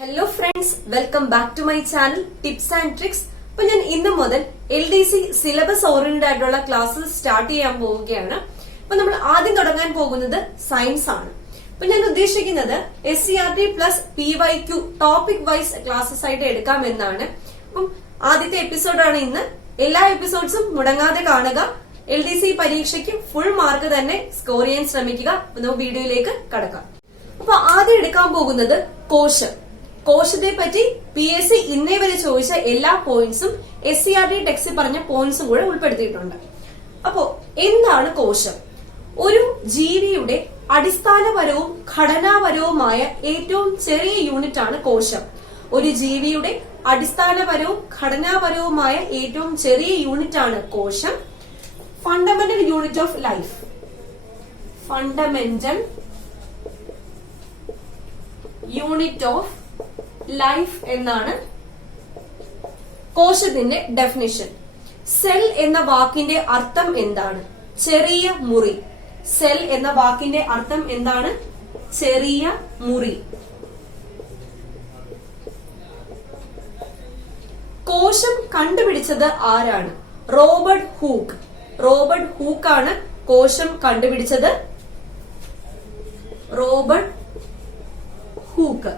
Hello friends, welcome back to my channel tips and tricks. അപ്പൊ ഞാൻ ഇന്ന് മുതൽ LDC സിലബസ് ഓറിയന്റഡ് ആയിട്ടുള്ള ക്ലാസ്സസ് സ്റ്റാർട്ട് ചെയ്യാൻ പോവുകയാണ്. അപ്പൊ നമ്മൾ ആദ്യം തുടങ്ങാൻ പോകുന്നത് സയൻസ് ആണ്. അപ്പൊ ഞാൻ ഉദ്ദേശിക്കുന്നത് SCRT plus PYQ topic wise classes ആയിട്ട് എടുക്കാമെന്നാണ്. അപ്പം ആദ്യത്തെ എപ്പിസോഡാണ് ഇന്ന്. എല്ലാ എപ്പിസോഡ്സും മുടങ്ങാതെ കാണുക. LDC പരീക്ഷയ്ക്ക് ഫുൾ മാർക്ക് തന്നെ സ്കോർ ചെയ്യാൻ ശ്രമിക്കുക. നമുക്ക് വീഡിയോയിലേക്ക് കടക്കാം. അപ്പൊ ആദ്യം എടുക്കാൻ പോകുന്നത് കോശം. കോശത്തെ പറ്റി PSC ഇന്നേ വരെ ചോദിച്ച എല്ലാ പോയിന്റ്സും SCRT ടെക്സ്റ്റിൽ പറഞ്ഞ പോയിന്റ്സും കൂടെ ഉൾപ്പെടുത്തിയിട്ടുണ്ട്. അപ്പോ എന്താണ് കോശം? ഒരു ജീവിയുടെ അടിസ്ഥാനപരവും ഘടനാപരവുമായ ഏറ്റവും ചെറിയ യൂണിറ്റ് ആണ് കോശം. ഒരു ജീവിയുടെ അടിസ്ഥാനപരവും ഘടനാപരവുമായ ഏറ്റവും ചെറിയ യൂണിറ്റ് ആണ് കോശം. Fundamental unit of life. Fundamental unit of life എന്നാണ് കോശത്തിന്റെ ഡെഫിനിഷൻ. സെൽ എന്ന വാക്കിന്റെ അർത്ഥം എന്താണ്? ചെറിയ മുറി. സെൽ എന്ന വാക്കിന്റെ അർത്ഥം എന്താണ്? ചെറിയ മുറി. കോശം കണ്ടുപിടിച്ചത് ആരാണ്? Robert hook. റോബർട്ട് ഹൂക്ക് ആണ് കോശം കണ്ടുപിടിച്ചത്. Robert hook.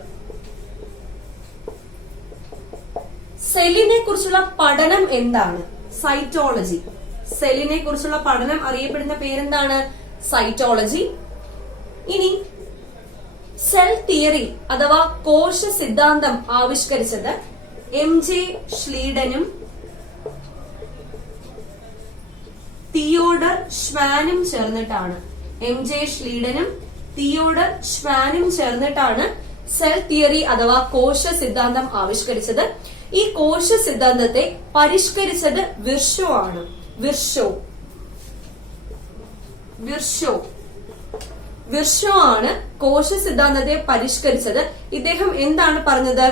സെല്ലിനെ കുറിച്ചുള്ള പഠനം എന്താണ്? സൈറ്റോളജി. സെല്ലിനെ കുറിച്ചുള്ള പഠനം അറിയപ്പെടുന്ന പേരെന്താണ്? സൈറ്റോളജി. ഇനി സെൽ തിയറി അഥവാ കോശ സിദ്ധാന്തം ആവിഷ്കരിച്ചത് MJ ഷ്ലീഡനും തിയോഡർ ഷ്വാനും ചേർന്നിട്ടാണ്. MJ ഷ്ലീഡനും തിയോഡർ ഷ്വാനും ചേർന്നിട്ടാണ് സെൽ തിയറി അഥവാ കോശ സിദ്ധാന്തം ആവിഷ്കരിച്ചത്. ഈ കോശ സിദ്ധാന്തത്തെ പരിഷ്കരിച്ചത് വിർഷോ ആണ്. വിർഷോ ആണ് കോശ സിദ്ധാന്തത്തെ പരിഷ്കരിച്ചത്. ഇദ്ദേഹം എന്താണ് പറഞ്ഞത്?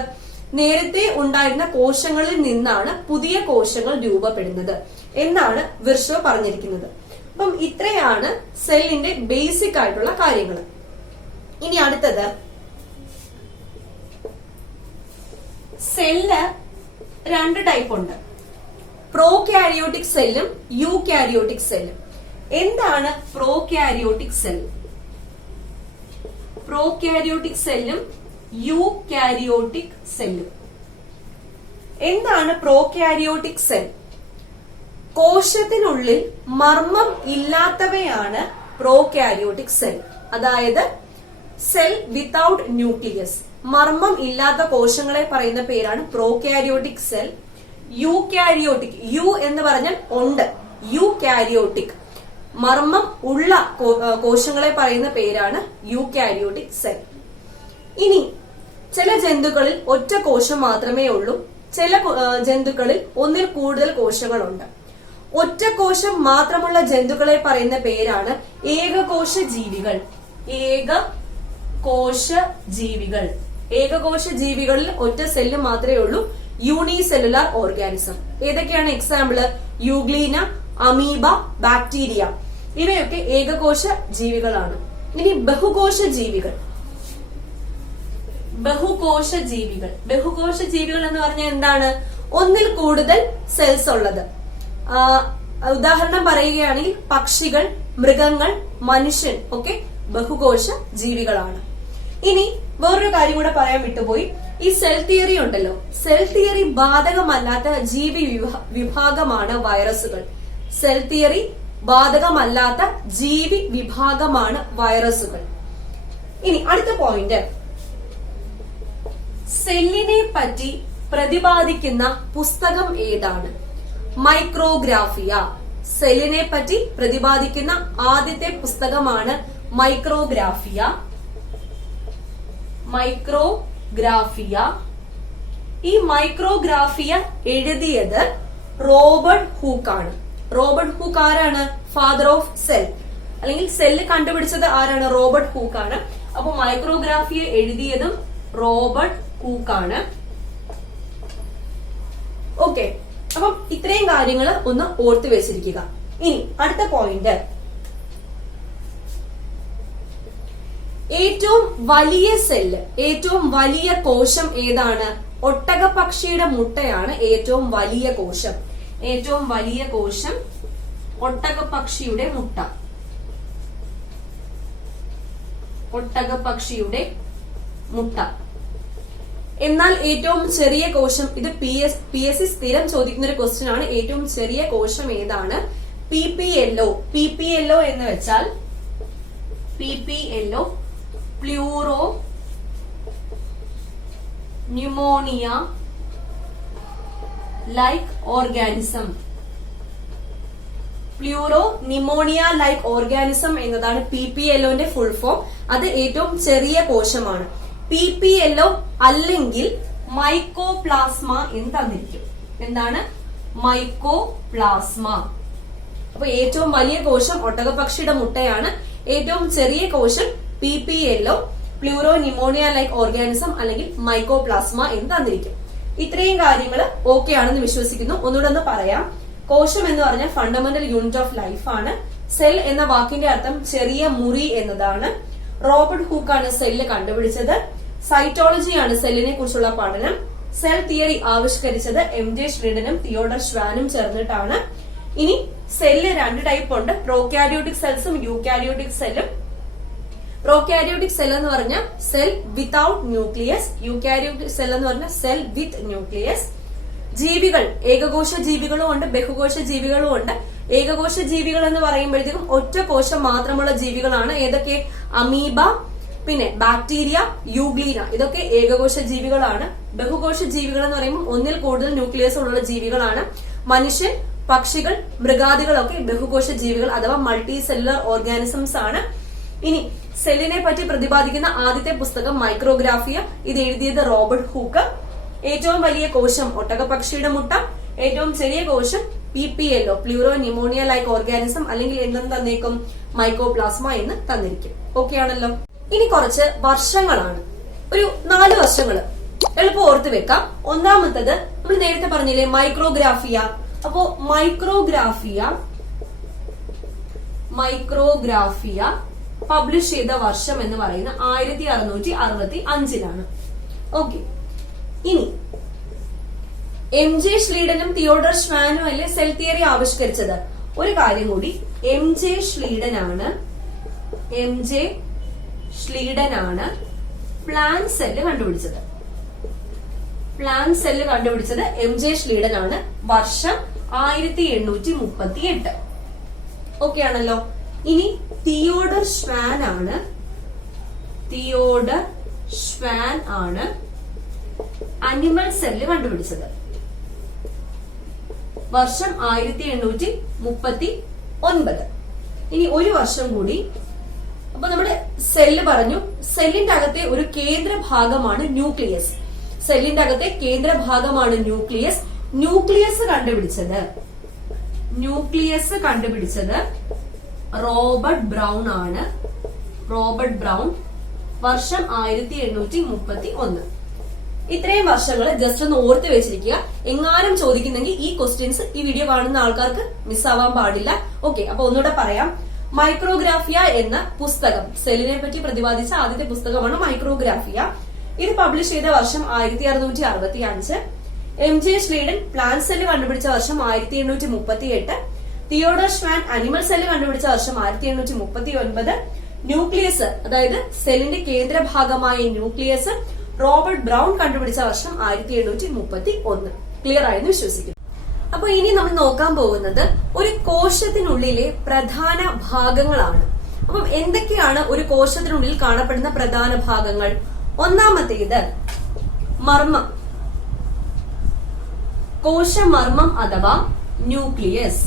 നേരത്തെ ഉണ്ടായിരുന്ന കോശങ്ങളിൽ നിന്നാണ് പുതിയ കോശങ്ങൾ രൂപപ്പെടുന്നത് എന്നാണ് വിർഷോ പറഞ്ഞിരിക്കുന്നത്. അപ്പം ഇത്രയാണ് സെല്ലിന്റെ ബേസിക് ആയിട്ടുള്ള കാര്യങ്ങൾ. ഇനി അടുത്തത്, സെല്ല് രണ്ട് ടൈപ്പ് ഉണ്ട്. പ്രോകാരിയോട്ടിക് സെല്ലും യൂകാരിയോട്ടിക് സെല്ലും. എന്താണ് പ്രോകാരിയോട്ടിക് സെൽ? പ്രോകാരിയോട്ടിക് സെല്ലും യൂകാരിയോട്ടിക് സെല്ലും. എന്താണ് പ്രോകാരിയോട്ടിക് സെൽ? കോശത്തിനുള്ളിൽ മർമ്മം ഇല്ലാത്തവയാണ് പ്രോകാരിയോട്ടിക് സെൽ. അതായത് സെൽ വിത്തൌട്ട് ന്യൂക്ലിയസ്. മർമ്മം ഇല്ലാത്ത കോശങ്ങളെ പറയുന്ന പേരാണ് പ്രോകാരിയോട്ടിക് സെൽ. യൂകാരിയോട്ടിക്, യു എന്ന് പറഞ്ഞാൽ ഉണ്ട്. യൂകാരിയോട്ടിക്, മർമ്മം ഉള്ള കോശങ്ങളെ പറയുന്ന പേരാണ് യൂകാരിയോട്ടിക് സെൽ. ഇനി ചില ജന്തുക്കളിൽ ഒറ്റ കോശം മാത്രമേ ഉള്ളൂ. ചില ജന്തുക്കളിൽ ഒന്നിൽ കൂടുതൽ കോശങ്ങളുണ്ട്. ഒറ്റ കോശം മാത്രമുള്ള ജന്തുക്കളെ പറയുന്ന പേരാണ് ഏകകോശ ജീവികൾ. ഏകകോശ ജീവികൾ. ഏകകോശ ജീവികളിൽ ഒറ്റ സെല്ല് മാത്രമേ ഉള്ളൂ. Unicellular organism. ഏതൊക്കെയാണ് എക്സാമ്പിള്? Euglena, amoeba, bacteria. ഇവയൊക്കെ ഏകകോശ ജീവികളാണ്. ഇനി ബഹുകോശ ജീവികൾ. ബഹുകോശ ജീവികൾ. ബഹുകോശ ജീവികൾ എന്ന് പറഞ്ഞാൽ എന്താണ്? ഒന്നിൽ കൂടുതൽ സെൽസ് ഉള്ളത്. ഉദാഹരണം പറയുകയാണെങ്കിൽ പക്ഷികൾ, മൃഗങ്ങൾ, മനുഷ്യൻ ഒക്കെ ബഹുകോശ ജീവികളാണ്. ഇനി വേറൊരു കാര്യം കൂടെ പറയാൻ വിട്ടുപോയി. ഈ സെൽ തിയറി ഉണ്ടല്ലോ, സെൽ തിയറി ബാധകമല്ലാത്ത ജീവി വിഭാഗമാണ് വൈറസുകൾ. സെൽ തിയറി ബാധകമല്ലാത്ത ജീവി വിഭാഗമാണ് വൈറസുകൾ. ഇനി അടുത്ത പോയിന്റ്, സെല്ലിനെ പറ്റി പ്രതിപാദിക്കുന്ന പുസ്തകം ഏതാണ്? മൈക്രോഗ്രാഫിയ. സെല്ലിനെ പറ്റി പ്രതിപാദിക്കുന്ന ആദ്യത്തെ പുസ്തകമാണ് മൈക്രോഗ്രാഫിയ. മൈക്രോഗ്രാഫിയ. ഈ മൈക്രോഗ്രാഫിയ എഴുതിയത് റോബർട്ട് ഹൂക്ക് ആണ്. റോബർട്ട് ഹൂക്ക് ആരാണ്? ഫാദർ ഓഫ് സെൽ, അല്ലെങ്കിൽ സെല്ല് കണ്ടുപിടിച്ചത് ആരാണ്? റോബർട്ട് ഹൂക്ക് ആണ്. അപ്പൊ മൈക്രോഗ്രാഫിയ എഴുതിയതും റോബർട്ട് ഹൂക്ക് ആണ്. ഓക്കെ, അപ്പം ഇത്രയും കാര്യങ്ങൾ ഒന്ന് ഓർത്ത് വെച്ചിരിക്കുക. ഇനി അടുത്ത പോയിന്റ്, ഏറ്റവും വലിയ സെല്ല്, ഏറ്റവും വലിയ കോശം ഏതാണ്? ഒട്ടകപക്ഷിയുടെ മുട്ടയാണ് ഏറ്റവും വലിയ കോശം. ഏറ്റവും വലിയ കോശം ഒട്ടകപക്ഷിയുടെ മുട്ട. ഒട്ടകപക്ഷിയുടെ മുട്ട. എന്നാൽ ഏറ്റവും ചെറിയ കോശം, ഇത് PSC സ്ഥിരം ചോദിക്കുന്ന ഒരു ക്വസ്റ്റ്യൻ ആണ്. ഏറ്റവും ചെറിയ കോശം ഏതാണ്? PPLO. PPLO എന്ന് വെച്ചാൽ PPLO pleuro pneumonia like organism. Pleuro pneumonia like organism എന്നതാണ് PPLOന്റെ ഫുൾ ഫോം. അത് ഏറ്റവും ചെറിയ കോശമാണ്. PPLO അല്ലെങ്കിൽ മൈക്കോപ്ലാസ്മ എന്ന് തന്നിരിക്കും. എന്താണ്? മൈക്കോപ്ലാസ്മ. അപ്പൊ ഏറ്റവും വലിയ കോശം ഒട്ടകപക്ഷിയുടെ മുട്ടയാണ്. ഏറ്റവും ചെറിയ കോശം PPLO pleuro pneumonia like organism അല്ലെങ്കിൽ മൈക്കോപ്ലാസ്മ എന്ന് തന്നിരിക്കും. ഇത്രയും കാര്യങ്ങൾ ഓക്കെ ആണെന്ന് വിശ്വസിക്കുന്നു. ഒന്നുകൂടെ ഒന്ന് പറയാം. കോശം എന്ന് പറഞ്ഞാൽ ഫണ്ടമെന്റൽ യൂണിറ്റ് ഓഫ് ലൈഫ് ആണ്. സെൽ എന്ന വാക്കിന്റെ അർത്ഥം ചെറിയ മുറി എന്നതാണ്. റോബർട്ട് ഹൂക്കാണ് സെല്ല് കണ്ടുപിടിച്ചത്. സൈറ്റോളജിയാണ് സെല്ലിനെ കുറിച്ചുള്ള പഠനം. സെൽ തിയറി ആവിഷ്കരിച്ചത് MJ ഷ്രീഡനും തിയോഡർ ഷ്വാനും ചേർന്നിട്ടാണ്. ഇനി സെല്ല് രണ്ട് ടൈപ്പ് ഉണ്ട്. പ്രോകാരിയോട്ടിക് സെൽസും യൂകാരിയോട്ടിക് സെല്ലും. പ്രോകാരിയോട്ടിക് സെൽ എന്ന് പറഞ്ഞാൽ cell without nucleus. Eukaryotic cell എന്ന് പറഞ്ഞാൽ സെൽ വിത്ത് ന്യൂക്ലിയസ്. ജീവികൾ ഏകകോശ ജീവികളും ഉണ്ട്, ബഹുകോശ ജീവികളും ഉണ്ട്. ഏകകോശ ജീവികൾ എന്ന് പറയുമ്പോഴത്തേക്കും ഒറ്റ കോശം മാത്രമുള്ള ജീവികളാണ്. ഏതൊക്കെ? അമീബ, പിന്നെ ബാക്ടീരിയ, യൂഗ്ലീന, ഇതൊക്കെ ഏകകോശ ജീവികളാണ്. ബഹുകോശ ജീവികൾ എന്ന് പറയുമ്പോൾ ഒന്നിൽ കൂടുതൽ ന്യൂക്ലിയസ് ഉള്ള ജീവികളാണ്. മനുഷ്യൻ, പക്ഷികൾ, മൃഗാദികളൊക്കെ ബഹുകോശ ജീവികൾ അഥവാ മൾട്ടി സെല്ലുലർ ഓർഗാനിസംസ് ആണ്. ഇനി സെല്ലിനെ പറ്റി പ്രതിപാദിക്കുന്ന ആദ്യത്തെ പുസ്തകം മൈക്രോഗ്രാഫിയ. ഇത് എഴുതിയത് റോബർട്ട് ഹൂക്ക്. ഏറ്റവും വലിയ കോശം ഒട്ടകപക്ഷിയുടെ മുട്ട. ഏറ്റവും ചെറിയ കോശം PPLO pleuro pneumonia like organism അല്ലെങ്കിൽ എന്തെന്ന് തന്നേക്കും? മൈക്കോപ്ലാസ്മ എന്ന് തന്നിരിക്കും. ഓക്കെ ആണല്ലോ. ഇനി കുറച്ച് വർഷങ്ങളാണ്. ഒരു 4 വർഷങ്ങൾ എളുപ്പം ഓർത്ത് വെക്കാം. ഒന്നാമത്തത് നമ്മൾ നേരത്തെ പറഞ്ഞില്ലേ മൈക്രോഗ്രാഫിയ. അപ്പോ മൈക്രോഗ്രാഫിയ പബ്ലിഷ് ചെയ്ത വർഷം എന്ന് പറയുന്ന 1665 ഓക്കെ. ഇനി MJ ഷ്ലീഡനും തിയോഡർ ഷ്വാനും അല്ലേ സെൽ തിയറി ആവിഷ്കരിച്ചത്. ഒരു കാര്യം കൂടി, MJ ഷ്ലീഡനാണ് പ്ലാൻ സെല്ല് കണ്ടുപിടിച്ചത്. MJ ഷ്ലീഡനാണ്. വർഷം 1838. ഓക്കെ ആണല്ലോ. ഇനി തിയോഡർ ഷ്വാൻ ആണ് അനിമൽ സെല്ല് കണ്ടുപിടിച്ചത്. വർഷം 1839. ഇനി ഒരു വർഷം കൂടി. അപ്പൊ നമ്മുടെ സെല്ല് പറഞ്ഞു. സെല്ലിന്റെ അകത്തെ ഒരു കേന്ദ്ര ഭാഗമാണ് ന്യൂക്ലിയസ്. ന്യൂക്ലിയസ് കണ്ടുപിടിച്ചത് റോബർട്ട് ബ്രൗൺ ആണ്. വർഷം 1831. ഇത്രയും വർഷങ്ങൾ ജസ്റ്റ് ഒന്ന് ഓർത്ത് വെച്ചിരിക്കുക. എങ്ങാനും ചോദിക്കുന്നെങ്കിൽ ഈ ക്വസ്റ്റ്യൻസ് ഈ വീഡിയോ കാണുന്ന ആൾക്കാർക്ക് മിസ്സാവാൻ പാടില്ല. ഓക്കെ, അപ്പൊ ഒന്നുകൂടെ പറയാം. മൈക്രോഗ്രാഫിയ എന്ന പുസ്തകം, സെല്ലിനെ പറ്റി പ്രതിപാദിച്ച ആദ്യത്തെ പുസ്തകമാണ് മൈക്രോഗ്രാഫിയ. ഇത് പബ്ലിഷ് ചെയ്ത വർഷം 1665. MJ ഷ്ലീഡൻ പ്ലാൻ സെല്ല് കണ്ടുപിടിച്ച വർഷം 1838. തിയോഡർ ഷ്വാൻ അനിമൽ സെല്ല് കണ്ടുപിടിച്ച വർഷം 1839. ന്യൂക്ലിയസ്, അതായത് സെല്ലിന്റെ കേന്ദ്ര ഭാഗമായ ന്യൂക്ലിയസ് റോബർട്ട് ബ്രൗൺ കണ്ടുപിടിച്ച വർഷം 1831. ക്ലിയർ ആയെന്ന് വിശ്വസിക്കുന്നു. അപ്പൊ ഇനി നമ്മൾ നോക്കാൻ പോകുന്നത് ഒരു കോശത്തിനുള്ളിലെ പ്രധാന ഭാഗങ്ങളാണ്. അപ്പം എന്തൊക്കെയാണ് ഒരു കോശത്തിനുള്ളിൽ കാണപ്പെടുന്ന പ്രധാന ഭാഗങ്ങൾ? ഒന്നാമത്തേത് മർമ്മം, കോശമർമ്മം അഥവാ ന്യൂക്ലിയസ്.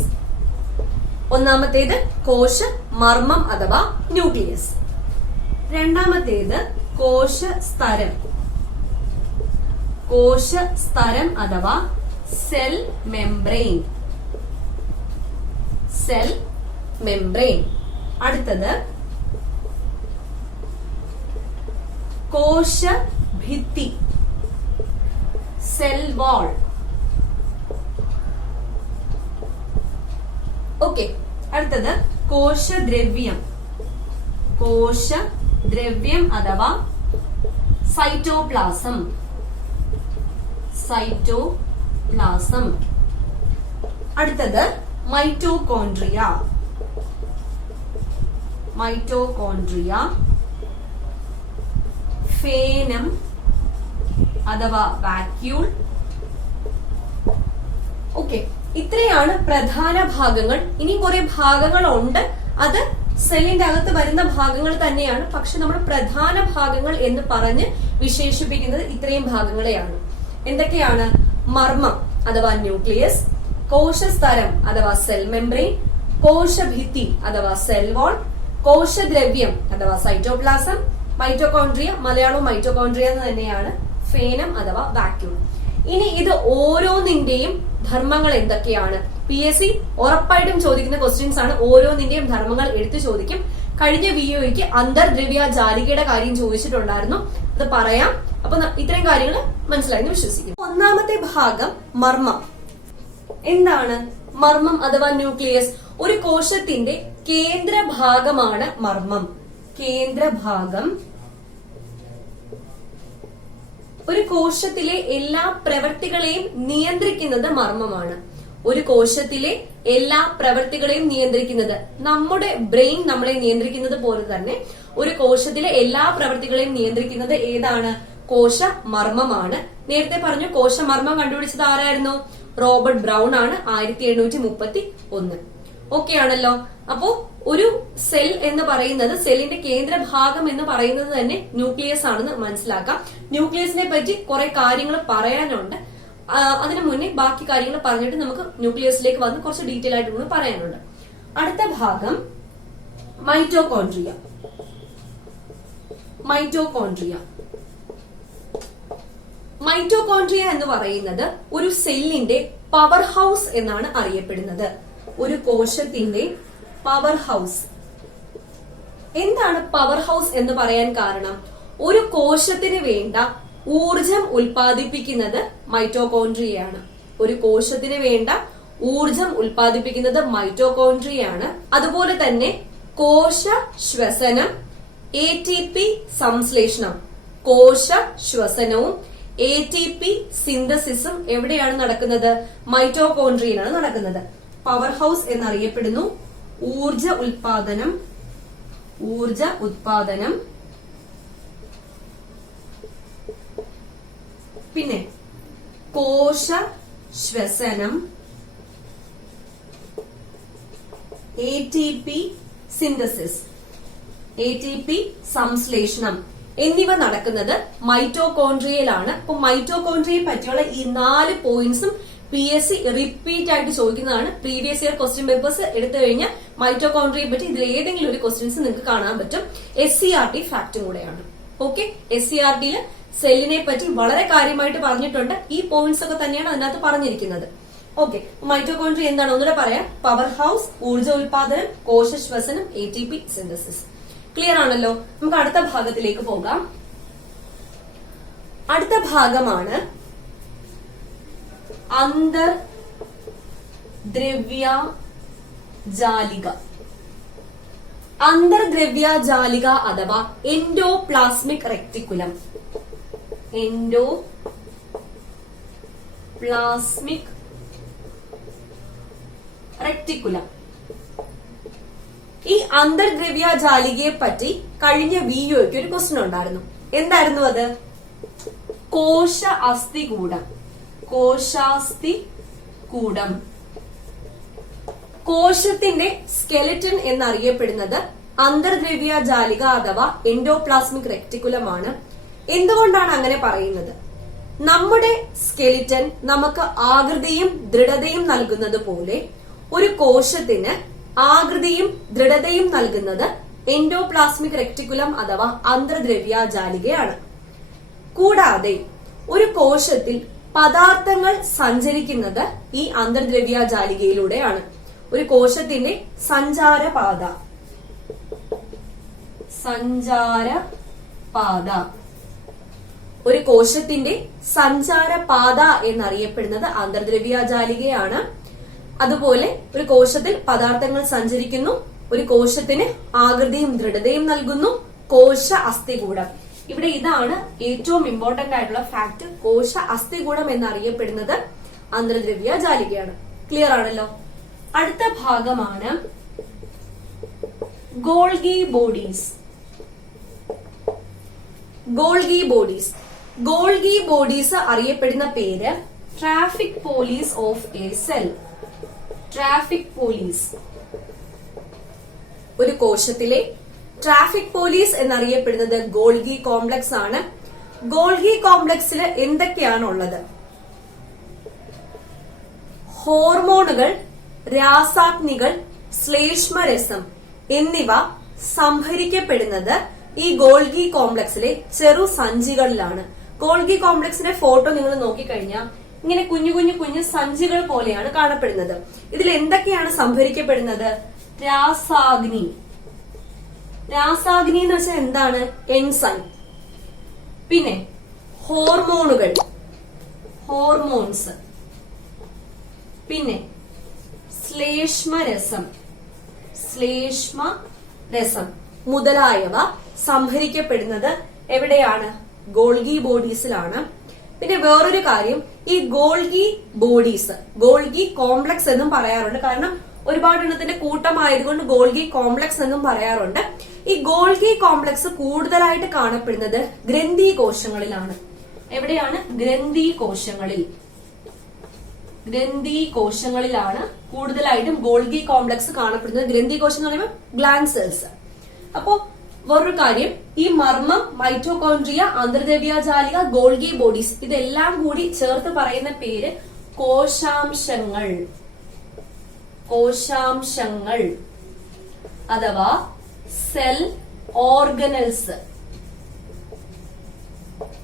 രണ്ടാമത്തേത് കോശസ്തരം അഥവാ സെൽ മെംബ്രെയിൻ. അടുത്തത് കോശഭിത്തി, സെൽ വാൾ. ഓക്കെ, അടുത്തത് കോശദ്രവ്യം. ദ്രവ്യം അഥവാ സൈറ്റോപ്ലാസം. സൈറ്റോപ്ലാസം. അടുത്തത് മൈറ്റോകോൺട്രിയ. മൈറ്റോകോൺട്രിയ. ഫേനം അഥവാ വാക്യൂൾ. ഓക്കെ, ഇത്രയാണ് പ്രധാന ഭാഗങ്ങൾ. ഇനി കുറെ ഭാഗങ്ങളുണ്ട്, അത് സെല്ലിന്റെ അകത്ത് വരുന്ന ഭാഗങ്ങൾ തന്നെയാണ്. പക്ഷെ നമ്മൾ പ്രധാന ഭാഗങ്ങൾ എന്ന് പറഞ്ഞ് വിശേഷിപ്പിക്കുന്നത് ഇത്രയും ഭാഗങ്ങളെയാണ്. എന്തൊക്കെയാണ്? മർമ്മം അഥവാ ന്യൂക്ലിയസ്, കോശസ്തരം അഥവാ സെൽ മെംബ്രെയിൻ, കോശഭിത്തി അഥവാ സെൽ വാൾ, കോശദ്രവ്യം അഥവാ സൈറ്റോപ്ലാസം, മൈറ്റോകോൺട്രിയ, മലയാളവും മൈറ്റോകോൺട്രിയ എന്ന് തന്നെയാണ്, ഫേനം അഥവാ വാക്യൂൾ. ഇനി ഇത് ഓരോന്നിന്റെയും ധർമ്മങ്ങൾ എന്തൊക്കെയാണ്? PSC ഉറപ്പായിട്ടും ചോദിക്കുന്ന ക്വസ്റ്റ്യൻസ് ആണ്. ഓരോന്നിന്റെയും ധർമ്മങ്ങൾ എടുത്തു ചോദിക്കും. കഴിഞ്ഞ വീഡിയോയ്ക്ക് അന്തർദ്രവ്യ ജാലികയുടെ കാര്യം ചോദിച്ചിട്ടുണ്ടായിരുന്നു, അത് പറയാം. അപ്പൊ ഇത്രയും കാര്യങ്ങൾ മനസ്സിലായെന്ന് വിശ്വസിക്കുന്നു. ഒന്നാമത്തെ ഭാഗം മർമ്മം. എന്താണ് മർമ്മം അഥവാ ന്യൂക്ലിയസ്? ഒരു കോശത്തിന്റെ കേന്ദ്രഭാഗമാണ് മർമ്മം. കേന്ദ്രഭാഗം. ഒരു കോശത്തിലെ എല്ലാ പ്രവൃത്തികളെയും നിയന്ത്രിക്കുന്നത് മർമ്മമാണ്. ഒരു കോശത്തിലെ എല്ലാ പ്രവൃത്തികളെയും നിയന്ത്രിക്കുന്നത്, നമ്മുടെ ബ്രെയിൻ നമ്മളെ നിയന്ത്രിക്കുന്നത് പോലെ തന്നെ ഒരു കോശത്തിലെ എല്ലാ പ്രവൃത്തികളെയും നിയന്ത്രിക്കുന്നത് ഏതാണ്? കോശ മർമ്മമാണ്. നേരത്തെ പറഞ്ഞു കോശമർമ്മം കണ്ടുപിടിച്ചത് ആരായിരുന്നു? റോബർട്ട് ബ്രൗൺ ആണ്, 1831. ഓക്കെ ആണല്ലോ. അപ്പോ ഒരു സെൽ എന്ന് പറയുന്നത്, സെല്ലിന്റെ കേന്ദ്രഭാഗം എന്ന് പറയുന്നത് തന്നെ ന്യൂക്ലിയസ് ആണെന്ന് മനസ്സിലാക്കാം. ന്യൂക്ലിയസിനെ പറ്റി കുറെ കാര്യങ്ങൾ പറയാനുണ്ട്. അതിനു മുന്നേ ബാക്കി കാര്യങ്ങൾ പറഞ്ഞിട്ട് നമുക്ക് ന്യൂക്ലിയസിലേക്ക് വന്ന് കുറച്ച് ഡീറ്റെയിൽ ആയിട്ട് കൂടി പറയാനുണ്ട്. അടുത്ത ഭാഗം മൈറ്റോകോൺട്രിയ. മൈറ്റോകോൺട്രിയ. മൈറ്റോകോൺട്രിയ എന്ന് പറയുന്നത് ഒരു സെല്ലിന്റെ പവർ ഹൗസ് എന്നാണ് അറിയപ്പെടുന്നത്. ഒരു കോശത്തിന്റെ പവർ ഹൗസ്. എന്താണ് പവർ ഹൗസ് എന്ന് പറയാൻ കാരണം? ഒരു കോശത്തിന് വേണ്ട ഊർജം ഉൽപ്പാദിപ്പിക്കുന്നത് മൈറ്റോകോൺട്രിയയാണ്. ഒരു കോശത്തിന് വേണ്ട ഊർജം ഉൽപ്പാദിപ്പിക്കുന്നത് മൈറ്റോകോൺട്രിയയാണ്. അതുപോലെ തന്നെ കോശ ശ്വസനം, ATP സംശ്ലേഷണം. കോശ ശ്വസനവും ATP സിന്തസിസും എവിടെയാണ് നടക്കുന്നത്? മൈറ്റോകോൺട്രിയയിലാണ് നടക്കുന്നത്. പവർ ഹൗസ് എന്നറിയപ്പെടുന്നു. ഊർജ ഉത്പാദനം, പിന്നെ കോശ ശ്വസനം, ATP സിന്തസിസ്, ATP സംശ്ലേഷണം എന്നിവ നടക്കുന്നത് മൈറ്റോകോൺട്രിയയിലാണ്. അപ്പൊ മൈറ്റോകോൺട്രിയയെ പറ്റിയുള്ള ഈ 4 പോയിന്റ്സും PSC റിപ്പീറ്റ് ആയിട്ട് ചോദിക്കുന്നതാണ്. പ്രീവിയസ് ഇയർ ക്വസ്റ്റ്യൻ പേപ്പേഴ്സ് എടുത്തു കഴിഞ്ഞാൽ മൈറ്റോകോൺട്രിയയെ പറ്റി ഇതിൽ ഏതെങ്കിലും ഒരു ക്വസ്റ്റ്യൻസ് നിങ്ങൾക്ക് കാണാൻ പറ്റും. SCRT ഫാക്ടും കൂടെയാണ്. ഓക്കെ, SCRTയിൽ സെല്ലിനെ പറ്റി വളരെ കാര്യമായിട്ട് പറഞ്ഞിട്ടുണ്ട്. ഈ പോയിന്റ്സ് ഒക്കെ തന്നെയാണ് അതിനകത്ത് പറഞ്ഞിരിക്കുന്നത്. ഓക്കെ, മൈറ്റോകോൺട്രിയ എന്താണ് ഒന്നുകൂടെ പറയാം. പവർ ഹൗസ്, ഊർജ ഉൽപാദനം, കോശ ശ്വസനം, ATP സിന്തസിസ്. ക്ലിയർ ആണല്ലോ. നമുക്ക് അടുത്ത ഭാഗത്തിലേക്ക് പോകാം. അടുത്ത ഭാഗമാണ് അന്തർദ്രവ്യജാലിക. അന്തർദ്രവ്യജാലിക അഥവാ എൻഡോപ്ലാസ്മിക് റെക്ടിക്കുലം. Endoplasmic reticulum. ഈ അന്തർദ്രവ്യജാലികയെ പറ്റി കഴിഞ്ഞ വീഡിയോയ്ക്ക് ഒരു ക്വസ്റ്റ്യൻ ഉണ്ടായിരുന്നു. എന്തായിരുന്നു അത്? കോശ അസ്ഥികൂടം. കോശാസ്ഥികൂടം. കോശത്തിന്റെ സ്കെലറ്റൻ എന്നറിയപ്പെടുന്നത് അന്തർദ്രവ്യജാലിക അഥവാ എൻഡോപ്ലാസ്മിക് റെക്ടിക്കുലമാണ്. എന്തുകൊണ്ടാണ് അങ്ങനെ പറയുന്നത്? നമ്മുടെ സ്കെലിറ്റൻ നമുക്ക് ആകൃതിയും ദൃഢതയും നൽകുന്നത് പോലെ ഒരു കോശത്തിന് ആകൃതിയും ദൃഢതയും നൽകുന്നത് എൻഡോപ്ലാസ്മിക് റെക്ടിക്കുലം അഥവാ അന്തർദ്രവ്യജാലികയാണ്. കൂടാതെ ഒരു കോശത്തിൽ പദാർത്ഥങ്ങൾ സഞ്ചരിക്കുന്നത് ഈ അന്തർദ്രവ്യജാലികയിലൂടെയാണ്. ഒരു കോശത്തിന്റെ സഞ്ചാരപാത. ഒരു കോശത്തിന്റെ സഞ്ചാരപാത എന്നറിയപ്പെടുന്നത് അന്തർദ്രവ്യജാലികയാണ്. അതുപോലെ ഒരു കോശത്തിൽ പദാർത്ഥങ്ങൾ സഞ്ചരിക്കുന്നു, ഒരു കോശത്തിന് ആകൃതിയും ദൃഢതയും നൽകുന്നു, കോശ അസ്ഥികൂടം. ഇവിടെ ഇതാണ് ഏറ്റവും ഇമ്പോർട്ടന്റ് ആയിട്ടുള്ള ഫാക്ട്. കോശ അസ്ഥികൂടം എന്നറിയപ്പെടുന്നത് അന്തർദ്രവ്യ ജാലികയാണ്. ക്ലിയർ ആണല്ലോ. അടുത്ത ഭാഗമാണ് Golgi bodies. Golgi bodies. Golgi bodies അറിയപ്പെടുന്ന പേര് traffic police of A cell. Traffic police. ഒരു കോശത്തിലെ ട്രാഫിക് പോലീസ് എന്നറിയപ്പെടുന്നത് ഗോൾഗി കോംപ്ലക്സ് ആണ്. ഗോൾഗി കോംപ്ലക്സിൽ എന്തൊക്കെയാണ് ഉള്ളത്? ഹോർമോണുകൾ, രാസാഗ്നികൾ, ശ്ലേഷ്മരസം എന്നിവ സംഭരിക്കപ്പെടുന്നത് ഈ ഗോൾഗി കോംപ്ലക്സിലെ ചെറു സഞ്ചികളിലാണ്. ഗോൾഗി കോംപ്ലക്സിന്റെ ഫോട്ടോ നിങ്ങൾ നോക്കിക്കഴിഞ്ഞാൽ ഇങ്ങനെ കുഞ്ഞു കുഞ്ഞു കുഞ്ഞു സഞ്ചികൾ പോലെയാണ് കാണപ്പെടുന്നത്. ഇതിൽ എന്തൊക്കെയാണ് സംഭരിക്കപ്പെടുന്നത്? രാസാഗ്നി. രാസാഗ്നി എന്ന് വെച്ചാൽ എന്താണ്? എൻസൈം. പിന്നെ ഹോർമോണുകൾ, ഹോർമോൺസ്. പിന്നെ ശ്ലേഷ്മരസം, ശ്ലേഷ്മരസം മുതലായവ സംഭരിക്കപ്പെടുന്നത് എവിടെയാണ്? ഗോൾഗി ബോഡീസിലാണ്. പിന്നെ വേറൊരു കാര്യം, ഈ ഗോൾഗി ബോഡീസ് ഗോൾഗി കോംപ്ലക്സ് എന്നും പറയാറുണ്ട്. കാരണം ഒരുപാട് എണ്ണത്തിന്റെ കൂട്ടമായതുകൊണ്ട് ഗോൾഗി കോംപ്ലക്സ് എന്നും പറയാറുണ്ട്. ഈ ഗോൾഗി കോംപ്ലക്സ് കൂടുതലായിട്ട് കാണപ്പെടുന്നത് ഗ്രന്ഥി കോശങ്ങളിലാണ്. എവിടെയാണ്? ഗ്രന്ഥി കോശങ്ങളിൽ. ഗ്രന്ഥി കോശങ്ങളിലാണ് കൂടുതലായിട്ടും ഗോൾഗി കോംപ്ലക്സ് കാണപ്പെടുന്നത്. ഗ്രന്ഥി കോശം എന്ന് പറയുമ്പോൾ ഗ്ലാൻഡ് സെൽസ്. അപ്പോ വേറൊരു കാര്യം, ഈ മർമ്മം, മൈറ്റോകോൺട്രിയ, അന്തർദ്രവ്യജാലിക, ഗോൾഗി ബോഡീസ് ഇതെല്ലാം കൂടി ചേർത്ത് പറയുന്ന പേര് കോശാംശങ്ങൾ. കോശാംശങ്ങൾ അഥവാ സെൽ ഓർഗനൽസ്.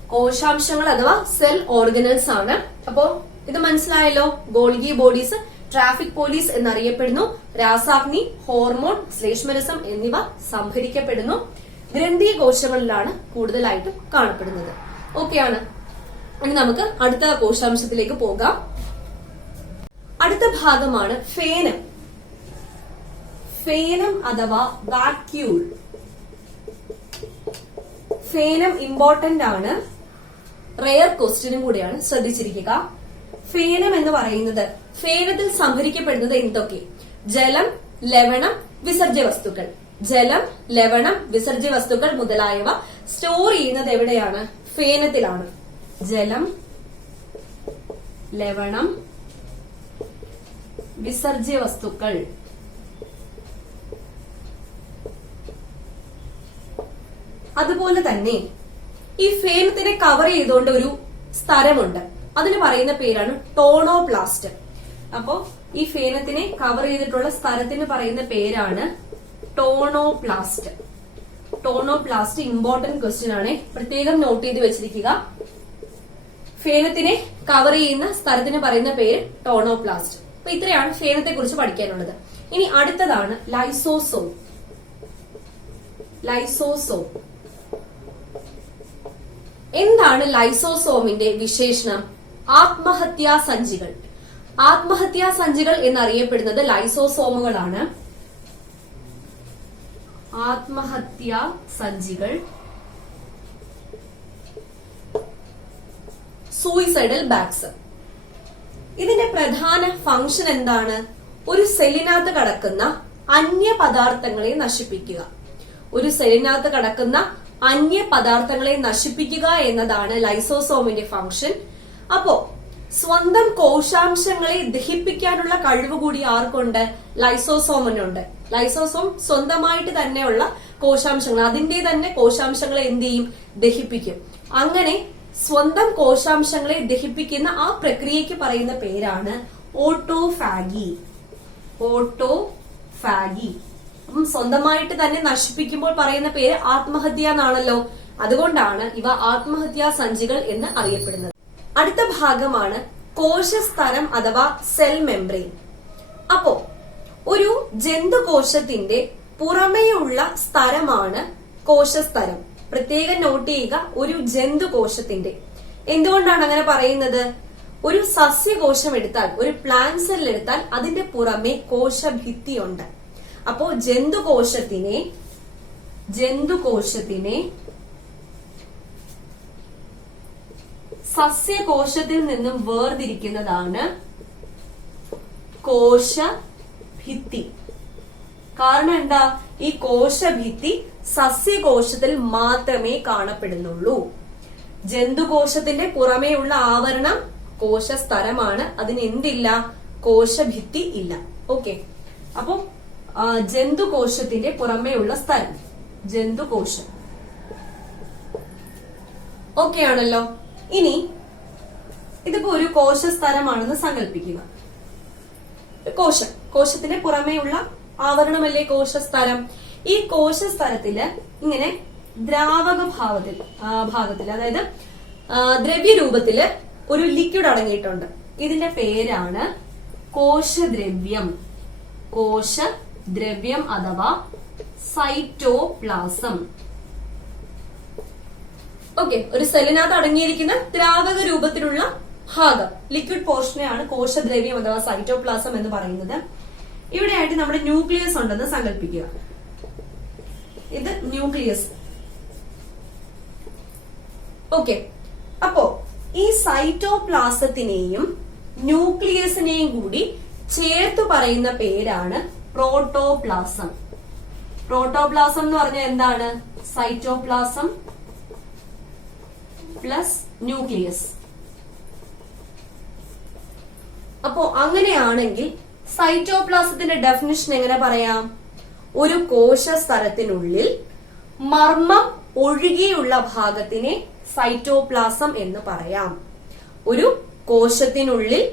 കോശാംശങ്ങൾ അഥവാ സെൽ ഓർഗനൽസ് ആണ്. അപ്പോ ഇത് മനസ്സിലായല്ലോ. ഗോൾഗി ബോഡീസ് ട്രാഫിക് പോലീസ് എന്നറിയപ്പെടുന്നു. രാസാഗ്നി, ഹോർമോൺ, ശ്ലേഷ്മരസം എന്നിവ സംഭരിക്കപ്പെടുന്നു. ഗ്രന്ഥി കോശങ്ങളിലാണ് കൂടുതലായിട്ടും കാണപ്പെടുന്നത്. ഓക്കെയാണ്. ഇനി നമുക്ക് അടുത്ത കോശാംശത്തിലേക്ക് പോകാം. അടുത്ത ഭാഗമാണ് ഫേനം. ഫേനം അഥവാ വാക്യൂൾ. ഫേനം ഇമ്പോർട്ടന്റ് ആണ്. റെയർ ക്വസ്റ്റ്യനും കൂടിയാണ്, ശ്രദ്ധിച്ചിരിക്കുക. ഫേനം എന്ന് പറയുന്നത്, ഫേനത്തിൽ സംഭരിക്കപ്പെടുന്നത് എന്തൊക്കെ? ജലം, ലവണം, വിസർജ്യ വസ്തുക്കൾ. ജലം, ലവണം, വിസർജ്യ വസ്തുക്കൾ മുതലായവ സ്റ്റോർ ചെയ്യുന്നത് എവിടെയാണ്? ഫേനത്തിലാണ്. ജലം, ലവണം, വിസർജ്യ വസ്തുക്കൾ. അതുപോലെ തന്നെ ഈ ഫേനത്തിനെ കവർ ചെയ്തുകൊണ്ട് ഒരു സ്ഥലമുണ്ട്. അതിന് പറയുന്ന പേരാണ് ടോണോപ്ലാസ്റ്റ്. അപ്പോ ഈ ഫേനത്തിനെ കവർ ചെയ്തിട്ടുള്ള സ്ഥലത്തിന് പറയുന്ന പേരാണ് ടോണോപ്ലാസ്റ്റ്. ടോണോപ്ലാസ്റ്റ് ഇമ്പോർട്ടന്റ് ക്വസ്റ്റ്യൻ ആണ്, പ്രത്യേകം നോട്ട് ചെയ്ത് വെച്ചിരിക്കുക. ഫേനത്തിനെ കവർ ചെയ്യുന്ന സ്ഥലത്തിന് പറയുന്ന പേര് ടോണോപ്ലാസ്റ്റ്. അപ്പൊ ഇത്രയാണ് ഫേനത്തെ കുറിച്ച് പഠിക്കാനുള്ളത്. ഇനി അടുത്തതാണ് ലൈസോസോം. ലൈസോസോം എന്താണ്? ലൈസോസോമിന്റെ വിശേഷണം ആത്മഹത്യാ സഞ്ചികൾ. ആത്മഹത്യാ സഞ്ചികൾ എന്നറിയപ്പെടുന്നത് ലൈസോസോമുകളാണ്. ആത്മഹത്യാ സഞ്ചികൾ, സൂയിസൈഡൽ ബാഗ്സ്. ഇതിന്റെ പ്രധാന ഫംഗ്ഷൻ എന്താണ്? ഒരു സെല്ലിനകത്ത് കടക്കുന്ന അന്യ പദാർത്ഥങ്ങളെ നശിപ്പിക്കുക. ഒരു സെല്ലിനകത്ത് കടക്കുന്ന അന്യ പദാർത്ഥങ്ങളെ നശിപ്പിക്കുക എന്നതാണ് ലൈസോസോമിന്റെ ഫംഗ്ഷൻ. അപ്പോ സ്വന്തം കോശാംശങ്ങളെ ദഹിപ്പിക്കാനുള്ള കഴിവ് കൂടി ആർക്കുണ്ട്? ലൈസോസോമിനുണ്ട്. ലൈസോസോം സ്വന്തമായിട്ട് തന്നെയുള്ള കോശാംശങ്ങൾ, അതിന്റെ തന്നെ കോശാംശങ്ങളെ എന്ത് ചെയ്യും? ദഹിപ്പിക്കും. അങ്ങനെ സ്വന്തം കോശാംശങ്ങളെ ദഹിപ്പിക്കുന്ന ആ പ്രക്രിയയ്ക്ക് പറയുന്ന പേരാണ് ഓട്ടോഫാഗി. ഓട്ടോഫാഗി. അപ്പം സ്വന്തമായിട്ട് തന്നെ നശിപ്പിക്കുമ്പോൾ പറയുന്ന പേര് ആത്മഹത്യ എന്നാണല്ലോ. അതുകൊണ്ടാണ് ഇവ ആത്മഹത്യാ സഞ്ചികൾ എന്ന് അറിയപ്പെടുന്നത്. അടുത്ത ഭാഗമാണ് കോശസ്തരം അഥവാ സെൽ മെംബ്രെയിൻ. അപ്പോ ഒരു ജന്തുകോശത്തിന്റെ പുറമേയുള്ള സ്തരമാണ് കോശസ്തരം. പ്രത്യേകം നോട്ട് ചെയ്യുക, ഒരു ജന്തുകോശത്തിന്റെ. എന്തുകൊണ്ടാണ് അങ്ങനെ പറയുന്നത്? ഒരു സസ്യകോശം എടുത്താൽ, ഒരു പ്ലാന്റ് സെൽ എടുത്താൽ അതിന്റെ പുറമെ കോശഭിത്തിയുണ്ട്. അപ്പോ ജന്തുകോശത്തിനെ ജന്തുകോശത്തിനെ സസ്യകോശത്തിൽ നിന്നും വേർതിരിക്കുന്നതാണ് കോശഭിത്തി. കാരണം എന്താ? ഈ കോശഭിത്തി സസ്യകോശത്തിൽ മാത്രമേ കാണപ്പെടുന്നുള്ളൂ. ജന്തുകോശത്തിന്റെ പുറമേയുള്ള ആവരണം കോശസ്തരമാണ്. അതിന് എന്തില്ല? കോശഭിത്തി ഇല്ല. ഓക്കെ, അപ്പൊ ജന്തുകോശത്തിന്റെ പുറമേയുള്ള സ്ഥലം ജന്തുകോശം. ഓക്കെ ആണല്ലോ. ഇനി ഇതിപ്പോ ഒരു കോശസ്തരമാണെന്ന് സങ്കല്പിക്കുക. കോശത്തിന് പുറമേയുള്ള ആവരണമല്ലേ കോശസ്തരം. ഈ കോശസ്തരത്തില് ഇങ്ങനെ ദ്രാവക ഭാഗത്തിൽ അതായത് ദ്രവ്യരൂപത്തില് ഒരു ലിക്വിഡ് അടങ്ങിയിട്ടുണ്ട്. ഇതിന്റെ പേരാണ് കോശദ്രവ്യം. കോശദ്രവ്യം അഥവാ സൈറ്റോപ്ലാസം. ഓക്കെ, ഒരു സെല്ലിനകത്ത് അടങ്ങിയിരിക്കുന്ന ദ്രാവക രൂപത്തിലുള്ള ഭാഗം, ലിക്വിഡ് പോർഷനെയാണ് കോശദ്രവ്യം അഥവാ സൈറ്റോപ്ലാസം എന്ന് പറയുന്നത്. ഇവിടെയായിട്ട് നമ്മുടെ ന്യൂക്ലിയസ് ഉണ്ടെന്ന് സങ്കല്പിക്കുക. ഇത് ന്യൂക്ലിയസ്. ഓക്കെ, അപ്പോ ഈ സൈറ്റോപ്ലാസത്തിനെയും ന്യൂക്ലിയസിനെയും കൂടി ചേർത്ത് പറയുന്ന പേരാണ് പ്രോട്ടോപ്ലാസം. പ്രോട്ടോപ്ലാസം എന്ന് പറഞ്ഞാൽ എന്താണ്? Cytoplasm plus nucleus. അപ്പോ അങ്ങനെയാണെങ്കിൽ സൈറ്റോപ്ലാസത്തിന്റെ ഡെഫിനിഷൻ എങ്ങനെ പറയാം? ഒരു കോശസ്തരത്തിനുള്ളിൽ മർമ്മം ഒഴികെയുള്ള ഭാഗത്തിനെ സൈറ്റോപ്ലാസം എന്ന് പറയാം. ഒരു കോശത്തിനുള്ളിൽ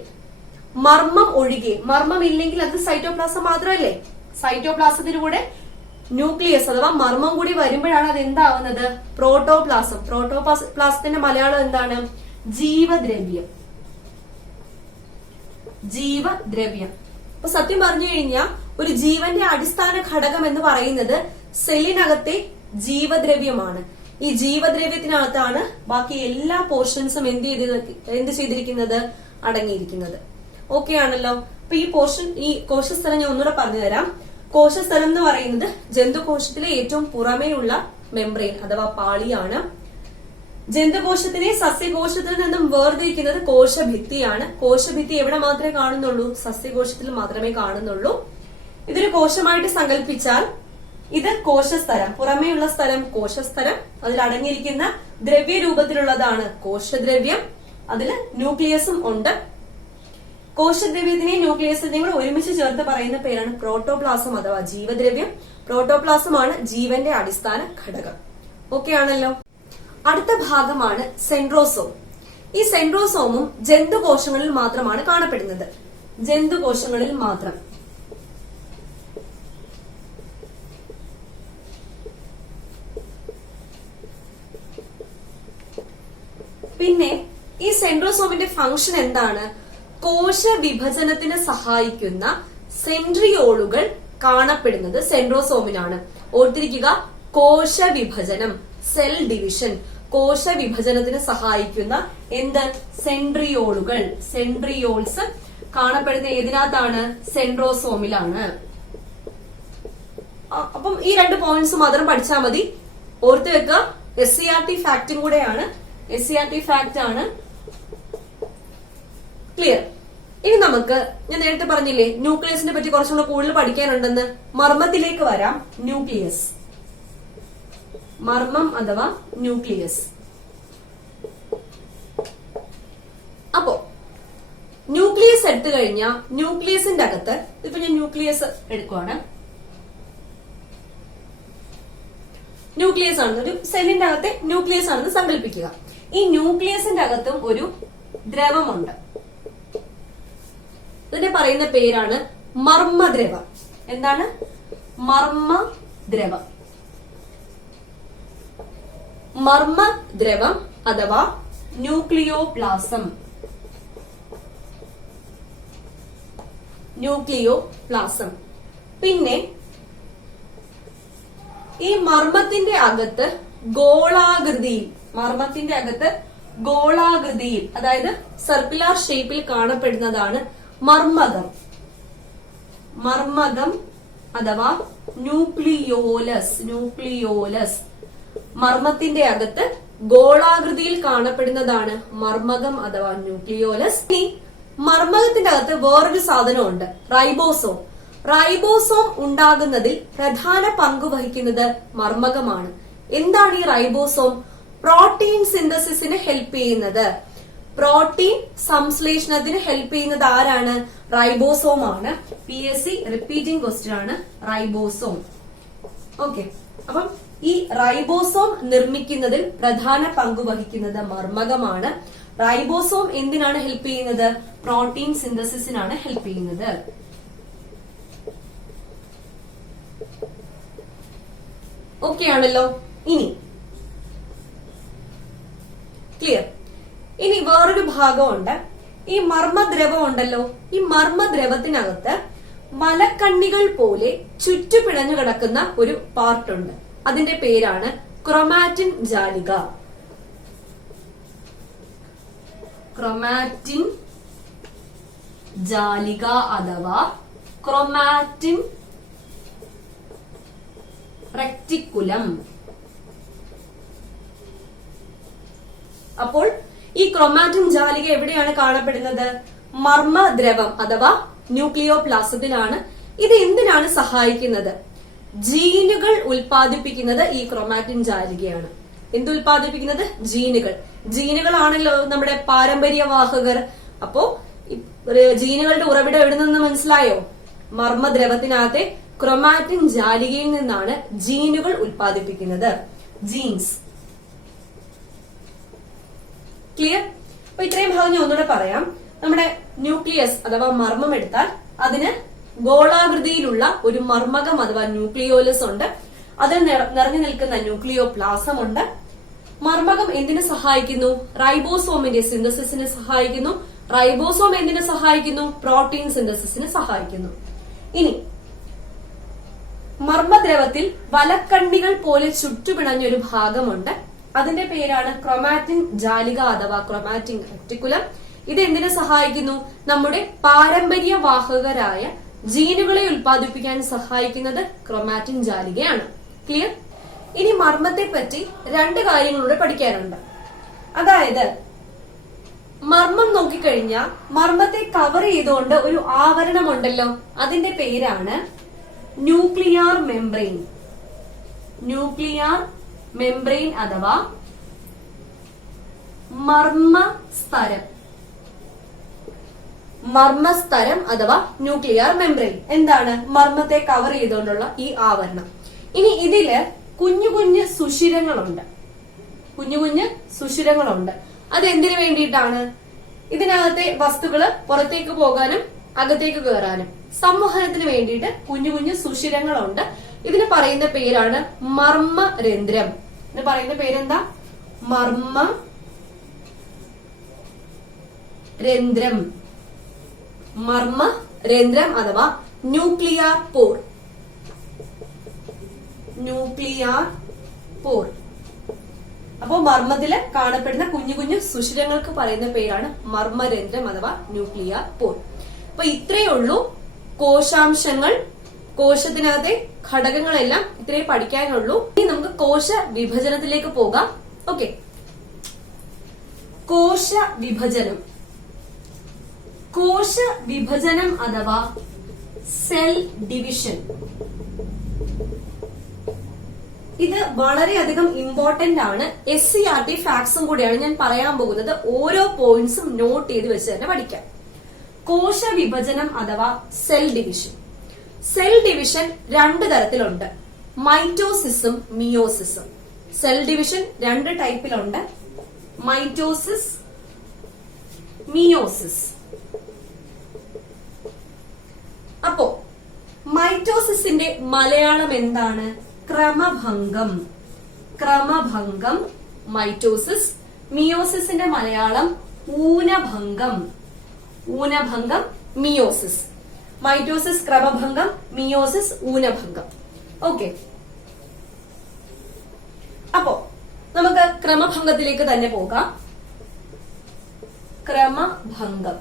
മർമ്മം ഒഴികെ, മർമ്മം ഇല്ലെങ്കിൽ അത് സൈറ്റോപ്ലാസം മാത്രമല്ലേ. സൈറ്റോപ്ലാസത്തിന് കൂടെ ന്യൂക്ലിയസ് അഥവാ മർമ്മം കൂടി വരുമ്പോഴാണ് അത് എന്താവുന്നത്? പ്രോട്ടോപ്ലാസം. പ്രോട്ടോപ്ലാസത്തിന്റെ മലയാളം എന്താണ്? ജീവദ്രവ്യം. ജീവദ്രവ്യം. അപ്പൊ സത്യം പറഞ്ഞു കഴിഞ്ഞാൽ ഒരു ജീവന്റെ അടിസ്ഥാന ഘടകം എന്ന് പറയുന്നത് സെല്ലിനകത്തെ ജീവദ്രവ്യമാണ്. ഈ ജീവദ്രവ്യത്തിനകത്താണ് ബാക്കി എല്ലാ പോർഷൻസും എന്ത് ചെയ്തിരിക്കുന്നത്? അടങ്ങിയിരിക്കുന്നത്. ഓക്കെ ആണല്ലോ. അപ്പൊ ഈ കോശസ്ഥലം ഞാൻ ഒന്നുകൂടെ പറഞ്ഞു തരാം. കോശസ്ഥലം എന്ന് പറയുന്നത് ജന്തുകോശത്തിലെ ഏറ്റവും പുറമേയുള്ള മെംബ്രെയിൻ അഥവാ പാളിയാണ്. ജന്തുകോശത്തിനെ സസ്യകോശത്തിൽ നിന്നും വേർതിരിക്കുന്നത് കോശഭിത്തിയാണ്. കോശഭിത്തി എവിടെ മാത്രമേ കാണുന്നുള്ളൂ? സസ്യകോശത്തിൽ മാത്രമേ കാണുന്നുള്ളൂ. ഇതൊരു കോശമായിട്ട് സങ്കല്പിച്ചാൽ ഇത് കോശസ്ഥലം, പുറമേയുള്ള സ്ഥലം കോശസ്ഥലം, അതിൽ അടങ്ങിയിരിക്കുന്ന ദ്രവ്യരൂപത്തിലുള്ളതാണ് കോശദ്രവ്യം. അതിൽ ന്യൂക്ലിയസും ഉണ്ട്. കോശദ്രവ്യത്തിനെയും ന്യൂക്ലിയസിനെയും കൂടെ ഒരുമിച്ച് ചേർത്ത് പറയുന്ന പേരാണ് പ്രോട്ടോപ്ലാസം അഥവാ ജീവദ്രവ്യം. പ്രോട്ടോപ്ലാസമാണ് ജീവന്റെ അടിസ്ഥാന ഘടകം. ഓക്കെ ആണല്ലോ. അടുത്ത ഭാഗമാണ് സെൻട്രോസോം. ഈ സെൻട്രോസോമും ജന്തുകോശങ്ങളിൽ മാത്രമാണ് കാണപ്പെടുന്നത്. ജന്തുകോശങ്ങളിൽ മാത്രം. പിന്നെ ഈ സെൻട്രോസോമിന്റെ ഫംഗ്ഷൻ എന്താണ്? കോശവിഭജനത്തിന് സഹായിക്കുന്ന സെൻട്രിയോളുകൾ കാണപ്പെടുന്നത് സെൻട്രോസോമിനാണ്. ഓർത്തിരിക്കുക, കോശവിഭജനം, സെൽ ഡിവിഷൻ, കോശവിഭജനത്തിന് സഹായിക്കുന്ന സെൻട്രിയോളുകൾ, സെൻട്രിയോൾസ് കാണപ്പെടുന്ന ഏതിനകത്താണ്? സെൻട്രോസോമിലാണ്. അപ്പം ഈ രണ്ട് പോയിന്റ്സ് മാത്രം പഠിച്ചാൽ മതി. ഓർത്ത് വെക്കുക, SCERT ഫാക്റ്റും കൂടെയാണ്. SCERT ഫാക്റ്റ് ആണ്. ക്ലിയർ. ഇനി നമുക്ക്, ഞാൻ നേരത്തെ പറഞ്ഞില്ലേ ന്യൂക്ലിയസിനെ പറ്റി കുറച്ചുകൂടെ കൂടുതൽ പഠിക്കാനുണ്ടെന്ന്. മർമ്മത്തിലേക്ക് വരാം. ന്യൂക്ലിയസ്, മർമ്മം അഥവാ ന്യൂക്ലിയസ്. അപ്പോ ന്യൂക്ലിയസ് എടുത്തു കഴിഞ്ഞാൽ ന്യൂക്ലിയസിന്റെ അകത്ത്, ഇപ്പൊ ഞാൻ ന്യൂക്ലിയസ് എടുക്കുവാണ്. ന്യൂക്ലിയസ് ആണ്, ഒരു സെല്ലിന്റെ അകത്തെ ന്യൂക്ലിയസ് ആണെന്ന് സങ്കല്പിക്കുക. ഈ ന്യൂക്ലിയസിന്റെ അകത്തും ഒരു ദ്രവമുണ്ട്. ഇതിനെ പറയുന്ന പേരാണ് മർമ്മദ്രവം. എന്താണ്? മർമ്മദ്രവം. മർമ്മദ്രവം അഥവാ ന്യൂക്ലിയോപ്ലാസം. ന്യൂക്ലിയോപ്ലാസം. പിന്നെ ഈ മർമ്മത്തിന്റെ അകത്ത് ഗോളാകൃതിയിൽ, അതായത് സർക്കുലർ ഷേപ്പിൽ കാണപ്പെടുന്നതാണ് മർമ്മകം. മർമ്മകം അഥവാ ന്യൂക്ലിയോലസ്. മർമ്മത്തിന്റെ അകത്ത് ഗോളാകൃതിയിൽ കാണപ്പെടുന്നതാണ് മർമ്മകം അഥവാ ന്യൂക്ലിയോലസ്. ഇനി മർമ്മകത്തിന്റെ അകത്ത് വേറൊരു സാധനമുണ്ട്, റൈബോസോം. റൈബോസോം ഉണ്ടാകുന്നതിൽ പ്രധാന പങ്ക് വഹിക്കുന്നത് മർമ്മകമാണ്. എന്താണ് ഈ റൈബോസോം? പ്രോട്ടീൻ സിന്തസിസിന് ഹെൽപ്പ് ചെയ്യുന്നത്, പ്രോട്ടീൻ സംശ്ലേഷണത്തിന് ഹെൽപ്പ് ചെയ്യുന്നത് ആരാണ്? റൈബോസോം ആണ്. PSC റിപ്പീറ്റിംഗ് ക്വസ്റ്റ്യൻ ആണ് റൈബോസോം. ഓക്കെ, അപ്പം ഈ റൈബോസോം നിർമ്മിക്കുന്നതിൽ പ്രധാന പങ്ക് വഹിക്കുന്നത് മർമ്മകമാണ്. റൈബോസോം എന്തിനാണ് ഹെൽപ്പ് ചെയ്യുന്നത്? പ്രോട്ടീൻ സിന്തസിസിനാണ് ഹെൽപ്പ് ചെയ്യുന്നത്. ഓക്കെ ആണല്ലോ. ഇനി ക്ലിയർ. ഇനി വേറൊരു ഭാഗമുണ്ട്. ഈ മർമ്മദ്രവം ഉണ്ടല്ലോ, ഈ മർമ്മദ്രവത്തിനകത്ത് മലക്കണ്ണികൾ പോലെ ചുറ്റുപിണഞ്ഞു കിടക്കുന്ന ഒരു പാർട്ടുണ്ട്. അതിന്റെ പേരാണ് ക്രൊമാറ്റിൻ ജാലിക. ക്രൊമാറ്റിൻ ജാലിക അഥവാ ക്രൊമാറ്റിൻ റെക്ടിക്കുലം. അപ്പോൾ ഈ ക്രൊമാറ്റിൻ ജാലിക എവിടെയാണ് കാണപ്പെടുന്നത്? മർമ്മദ്രവം അഥവാ ന്യൂക്ലിയോപ്ലാസത്തിലാണ്. ഇത് എന്തിനാണ് സഹായിക്കുന്നത്? ജീനുകൾ ഉൽപ്പാദിപ്പിക്കുന്നത് ഈ ക്രൊമാറ്റിൻ ജാലികയാണ്. എന്തുൽപാദിപ്പിക്കുന്നത്? ജീനുകൾ. ജീനുകളാണല്ലോ നമ്മുടെ പാരമ്പര്യവാഹകർ. അപ്പോ ജീനുകളുടെ ഉറവിടം എവിടെ നിന്ന് മനസ്സിലായോ? മർമ്മദ്രവത്തിനകത്തെ ക്രൊമാറ്റിൻ ജാലികയിൽ നിന്നാണ് ജീനുകൾ ഉൽപ്പാദിപ്പിക്കുന്നത്, ജീൻസ്. ക്ലിയർ? അപ്പൊ ഇത്രയും ഭാഗം ഞാൻ ഒന്നുകൂടെ പറയാം. നമ്മുടെ ന്യൂക്ലിയസ് അഥവാ മർമ്മം എടുത്താൽ അതിന് ഗോളാകൃതിയിലുള്ള ഒരു മർമ്മകം അഥവാ ന്യൂക്ലിയോലസ് ഉണ്ട്. അതിൽ നിറഞ്ഞു നിൽക്കുന്ന ന്യൂക്ലിയോപ്ലാസം ഉണ്ട്. മർമ്മകം എന്തിനു സഹായിക്കുന്നു? റൈബോസോമിന്റെ സിന്തസിസിന് സഹായിക്കുന്നു. റൈബോസോം എന്തിനു സഹായിക്കുന്നു? പ്രോട്ടീൻ സിന്തസിസിന് സഹായിക്കുന്നു. ഇനി മർമ്മദ്രവത്തിൽ വലക്കണ്ണികൾ പോലെ ചുറ്റുപിണഞ്ഞൊരു ഭാഗമുണ്ട്. അതിന്റെ പേരാണ് ക്രൊമാറ്റിൻ ജാലിക അഥവാ ക്രൊമാറ്റിൻ റെക്ടിക്കുലം. ഇത് എന്തിനു സഹായിക്കുന്നു? നമ്മുടെ പാരമ്പര്യവാഹകരായ ജീനുകളെ ഉൽപ്പാദിപ്പിക്കാൻ സഹായിക്കുന്നത് ക്രൊമാറ്റിൻ ജാലികയാണ്. ക്ലിയർ? ഇനി മർമ്മത്തെ പറ്റി രണ്ട് കാര്യങ്ങളൂടെ പഠിക്കാനുണ്ട്. അതായത് മർമ്മം നോക്കിക്കഴിഞ്ഞാൽ മർമ്മത്തെ കവർ ചെയ്തുകൊണ്ട് ഒരു ആവരണമുണ്ടല്ലോ, അതിന്റെ പേരാണ് ന്യൂക്ലിയർ മെംബ്രെയിൻ. ന്യൂക്ലിയർ മെംബ്രെയിൻ അഥവാ മർമ്മസ്തരം. മർമ്മസ്തരം അഥവാ ന്യൂക്ലിയർ മെംബ്രെയിൻ എന്താണ്? മർമ്മത്തെ കവർ ചെയ്തുകൊണ്ടുള്ള ഈ ആവരണം. ഇനി ഇതില് കുഞ്ഞു കുഞ്ഞു സുഷിരങ്ങളുണ്ട്. കുഞ്ഞു കുഞ്ഞു സുഷിരങ്ങളുണ്ട്. അത് എന്തിനു വേണ്ടിയിട്ടാണ്? ഇതിനകത്തെ വസ്തുക്കള് പുറത്തേക്ക് പോകാനും അകത്തേക്ക് കയറാനും സംവഹനത്തിന് വേണ്ടിയിട്ട് കുഞ്ഞു കുഞ്ഞു സുഷിരങ്ങളുണ്ട്. ഇതിന് പറയുന്ന പേരാണ് മർമ്മരന്ധ്രം. ഇതിന് പറയുന്ന പേരെന്താ? മർമ്മരന്ധ്രം. മർമ്മരന്ധ്രം അഥവാ ന്യൂക്ലിയർ പോർ. ന്യൂക്ലിയർ പോർ. അപ്പോ മർമ്മത്തില് കാണപ്പെടുന്ന കുഞ്ഞു കുഞ്ഞു സുഷിരങ്ങൾക്ക് പറയുന്ന പേരാണ് മർമ്മരന്ധ്രം അഥവാ ന്യൂക്ലിയർ പോർ. അപ്പൊ ഇത്രയേ ഉള്ളൂ കോശാംശങ്ങൾ. കോശത്തിനകത്തെ ഘടകങ്ങളെല്ലാം ഇത്രയും പഠിക്കാനുള്ളൂ. ഇനി നമുക്ക് കോശ വിഭജനത്തിലേക്ക് പോകാം. ഓക്കെ, കോശ വിഭജനം. കോശ വിഭജനം അഥവാ സെൽ ഡിവിഷൻ. ഇത് വളരെയധികം ഇമ്പോർട്ടന്റ് ആണ്. SCERT ഫാക്ട്സും കൂടിയാണ് ഞാൻ പറയാൻ പോകുന്നത്. ഓരോ പോയിന്റ്സും നോട്ട് ചെയ്ത് വെച്ച് തന്നെ പഠിക്കാം. കോശ വിഭജനം അഥവാ സെൽ ഡിവിഷൻ. സെൽ ഡിവിഷൻ രണ്ട് തരത്തിലുണ്ട്, മൈറ്റോസിസും മിയോസിസും. സെൽ ഡിവിഷൻ രണ്ട് ടൈപ്പിലുണ്ട്, മൈറ്റോസിസ്, മിയോസിസ്. അപ്പോ മൈറ്റോസിസിന്റെ മലയാളം എന്താണ്? ക്രമഭംഗം. ക്രമഭംഗം മൈറ്റോസിസ്. മിയോസിസിന്റെ മലയാളം ഊനഭംഗം. ഊനഭംഗം മിയോസിസ്. മൈറ്റോസിസ് ക്രമഭംഗം, മിയോസിസ് ഊനഭംഗം. ഓക്കെ, അപ്പോ നമുക്ക് ക്രമഭംഗത്തിലേക്ക് തന്നെ പോകാം. ക്രമഭംഗം.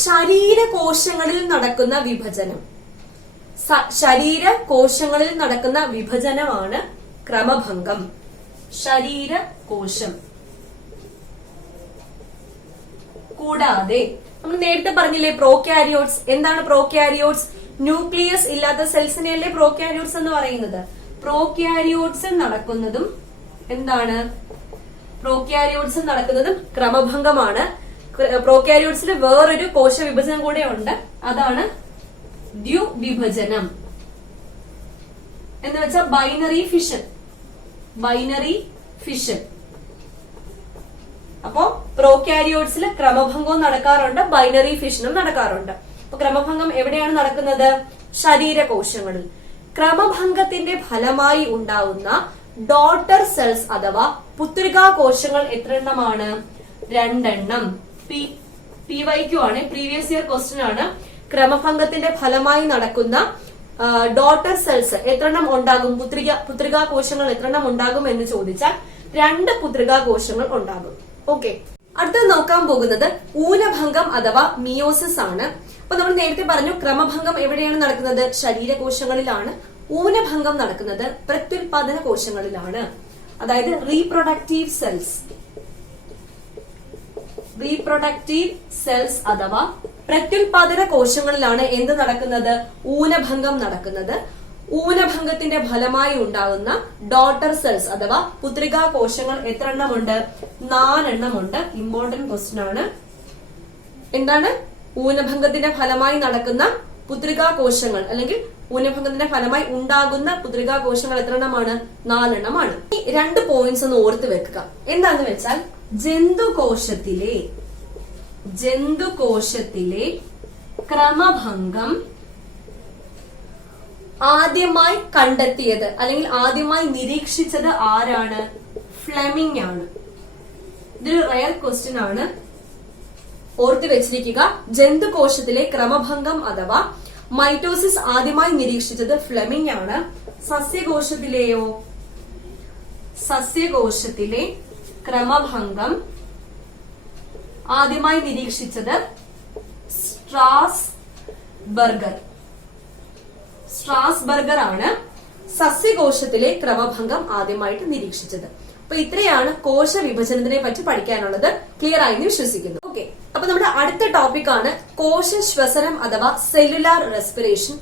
ശരീരകോശങ്ങളിൽ നടക്കുന്ന വിഭജനം. ശരീരകോശങ്ങളിൽ നടക്കുന്ന വിഭജനമാണ് ക്രമഭംഗം. ശരീരകോശം. കൂടാതെ നമ്മൾ നേരത്തെ പറഞ്ഞില്ലേ പ്രോകാരിയോട്സ്. എന്താണ് പ്രോകാരിയോട്സ്? ന്യൂക്ലിയസ് ഇല്ലാത്ത സെൽസിനെയല്ലേ പ്രോകാരിയോട്സ് എന്ന് പറയുന്നത്. പ്രോകാരിയോട്സിൽ നടക്കുന്നതും എന്താണ്? പ്രോകാരിയോട്സിൽ നടക്കുന്നതും ക്രമഭംഗമാണ്. പ്രോകാരിയോട്സിൽ വേറൊരു കോശ വിഭജനം കൂടെ ഉണ്ട്, അതാണ് ദ്വിവിഭജനം എന്ന് വെച്ചാൽ ബൈനറി ഫിഷൻ. Binary fission. അപ്പോ പ്രോകാരിയോട്സിൽ ക്രമഭംഗവും നടക്കാറുണ്ട്, ബൈനറി ഫിഷനും നടക്കാറുണ്ട്. അപ്പൊ ക്രമഭംഗം എവിടെയാണ് നടക്കുന്നത്? ശരീരകോശങ്ങളിൽ. ക്രമഭംഗത്തിന്റെ ഫലമായി ഉണ്ടാവുന്ന ഡോട്ടർ സെൽസ് അഥവാ പുത്രികാ കോശങ്ങൾ എത്ര എണ്ണമാണ്? 2 എണ്ണം. PYQ ആണ്, പ്രീവിയസ് ഇയർ ക്വസ്റ്റ്യൻ ആണ്. ക്രമഭംഗത്തിന്റെ ഫലമായി നടക്കുന്ന ഡോട്ടർ സെൽസ് എത്രണ്ണം ഉണ്ടാകും? പുത്രികാ കോശങ്ങൾ എത്രണ്ണം ഉണ്ടാകും എന്ന് ചോദിച്ചാൽ 2 പുത്രികാ കോശങ്ങൾ ഉണ്ടാകും. ഓക്കെ, അടുത്തത് നോക്കാൻ പോകുന്നത് ഊനഭംഗം അഥവാ മിയോസിസ് ആണ്. അപ്പൊ നമ്മൾ നേരത്തെ പറഞ്ഞു ക്രമഭംഗം എവിടെയാണ് നടക്കുന്നത്? ശരീരകോശങ്ങളിലാണ്. ഊനഭംഗം നടക്കുന്നത് പ്രത്യുൽപാദന കോശങ്ങളിലാണ്, അതായത് റീപ്രൊഡക്റ്റീവ് സെൽസ്. റീപ്രൊഡക്റ്റീവ് സെൽസ് അഥവാ പ്രത്യുൽപാദന കോശങ്ങളിലാണ് എന്ത് നടക്കുന്നത്? ഊനഭംഗം നടക്കുന്നത്. ഊനഭംഗത്തിന്റെ ഫലമായി ഉണ്ടാകുന്ന ഡോട്ടർ സെൽസ് അഥവാ പുത്രികാ കോശങ്ങൾ എത്ര എണ്ണമുണ്ട്? 4 എണ്ണമുണ്ട്. ഇമ്പോർട്ടന്റ് ക്വസ്റ്റ്യൻ ആണ്. എന്താണ്? ഊനഭംഗത്തിന്റെ ഫലമായി നടക്കുന്ന പുത്രികാ കോശങ്ങൾ അല്ലെങ്കിൽ ഊനഭംഗത്തിന്റെ ഫലമായി ഉണ്ടാകുന്ന പുത്രികാ കോശങ്ങൾ എത്ര എണ്ണമാണ്? 4 എണ്ണമാണ്. ഈ 2 പോയിന്റ്സ് ഒന്ന് ഓർത്ത് വെക്കുക. എന്താന്ന് വെച്ചാൽ ജന്തുകോശത്തിലെ ക്രമഭംഗം ആദ്യമായി കണ്ടെത്തിയത് അല്ലെങ്കിൽ ആദ്യമായി നിരീക്ഷിച്ചത് ആരാണ്? ഫ്ലെമിംഗ് ആണ്. ഇതൊരു റയർ ക്വസ്റ്റ്യൻ ആണ്, ഓർത്ത് വെച്ചിരിക്കുക. ജന്തുകോശത്തിലെ ക്രമഭംഗം അഥവാ മൈറ്റോസിസ് ആദ്യമായി നിരീക്ഷിച്ചത് ഫ്ലെമിംഗ് ആണ്. സസ്യകോശത്തിലെയോ? സസ്യകോശത്തിലെ ക്രമഭംഗം ആദ്യമായി നിരീക്ഷിച്ചത് സ്ട്രാസ്ബർഗർ ആണ് സസ്യകോശത്തിലെ ക്രമഭംഗം ആദ്യമായിട്ട് നിരീക്ഷിച്ചത്. അപ്പൊ ഇത്രയാണ് കോശ വിഭജനത്തിനെ പറ്റി പഠിക്കാനുള്ളത്. ക്ലിയർ ആയെന്ന് വിശ്വസിക്കുന്നു. ഓക്കെ, അപ്പൊ നമ്മുടെ അടുത്ത ടോപ്പിക് ആണ് കോശ ശ്വസനം അഥവാ സെല്ലുലാർ റെസ്പിറേഷൻ.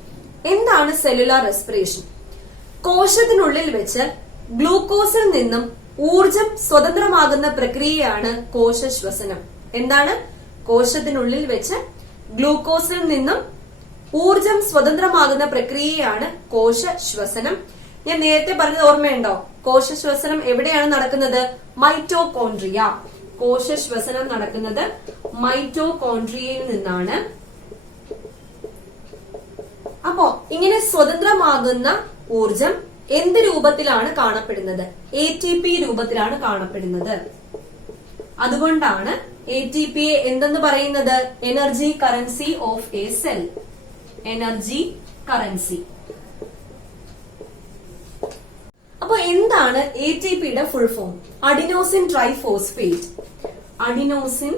എന്താണ് സെല്ലുലാർ റെസ്പിറേഷൻ? കോശത്തിനുള്ളിൽ വെച്ച് ഗ്ലൂക്കോസിൽ നിന്നും ഊർജം സ്വതന്ത്രമാകുന്ന പ്രക്രിയയാണ് കോശശ്വസനം. എന്താണ്? കോശത്തിനുള്ളിൽ വെച്ച് ഗ്ലൂക്കോസിൽ നിന്നും ഊർജം സ്വതന്ത്രമാകുന്ന പ്രക്രിയയാണ് കോശശ്വസനം. ഞാൻ നേരത്തെ പറഞ്ഞത് ഓർമ്മയുണ്ടോ? കോശശ്വസനം എവിടെയാണ് നടക്കുന്നത്? മൈറ്റോകോൺട്രിയ. കോശശ്വസനം നടക്കുന്നത് മൈറ്റോകോൺട്രിയയിൽ നിന്നാണ്. അപ്പോ ഇങ്ങനെ സ്വതന്ത്രമാകുന്ന ഊർജം എന്ത് രൂപത്തിലാണ് കാണപ്പെടുന്നത്? ATP രൂപത്തിലാണ് കാണപ്പെടുന്നത്. അതുകൊണ്ടാണ് ATP യെ എന്തെന്ന് പറയുന്നത്? Energy currency of A cell. Energy currency. അപ്പൊ എന്താണ് ATP യുടെ full form? Adenosine triphosphate. Adenosine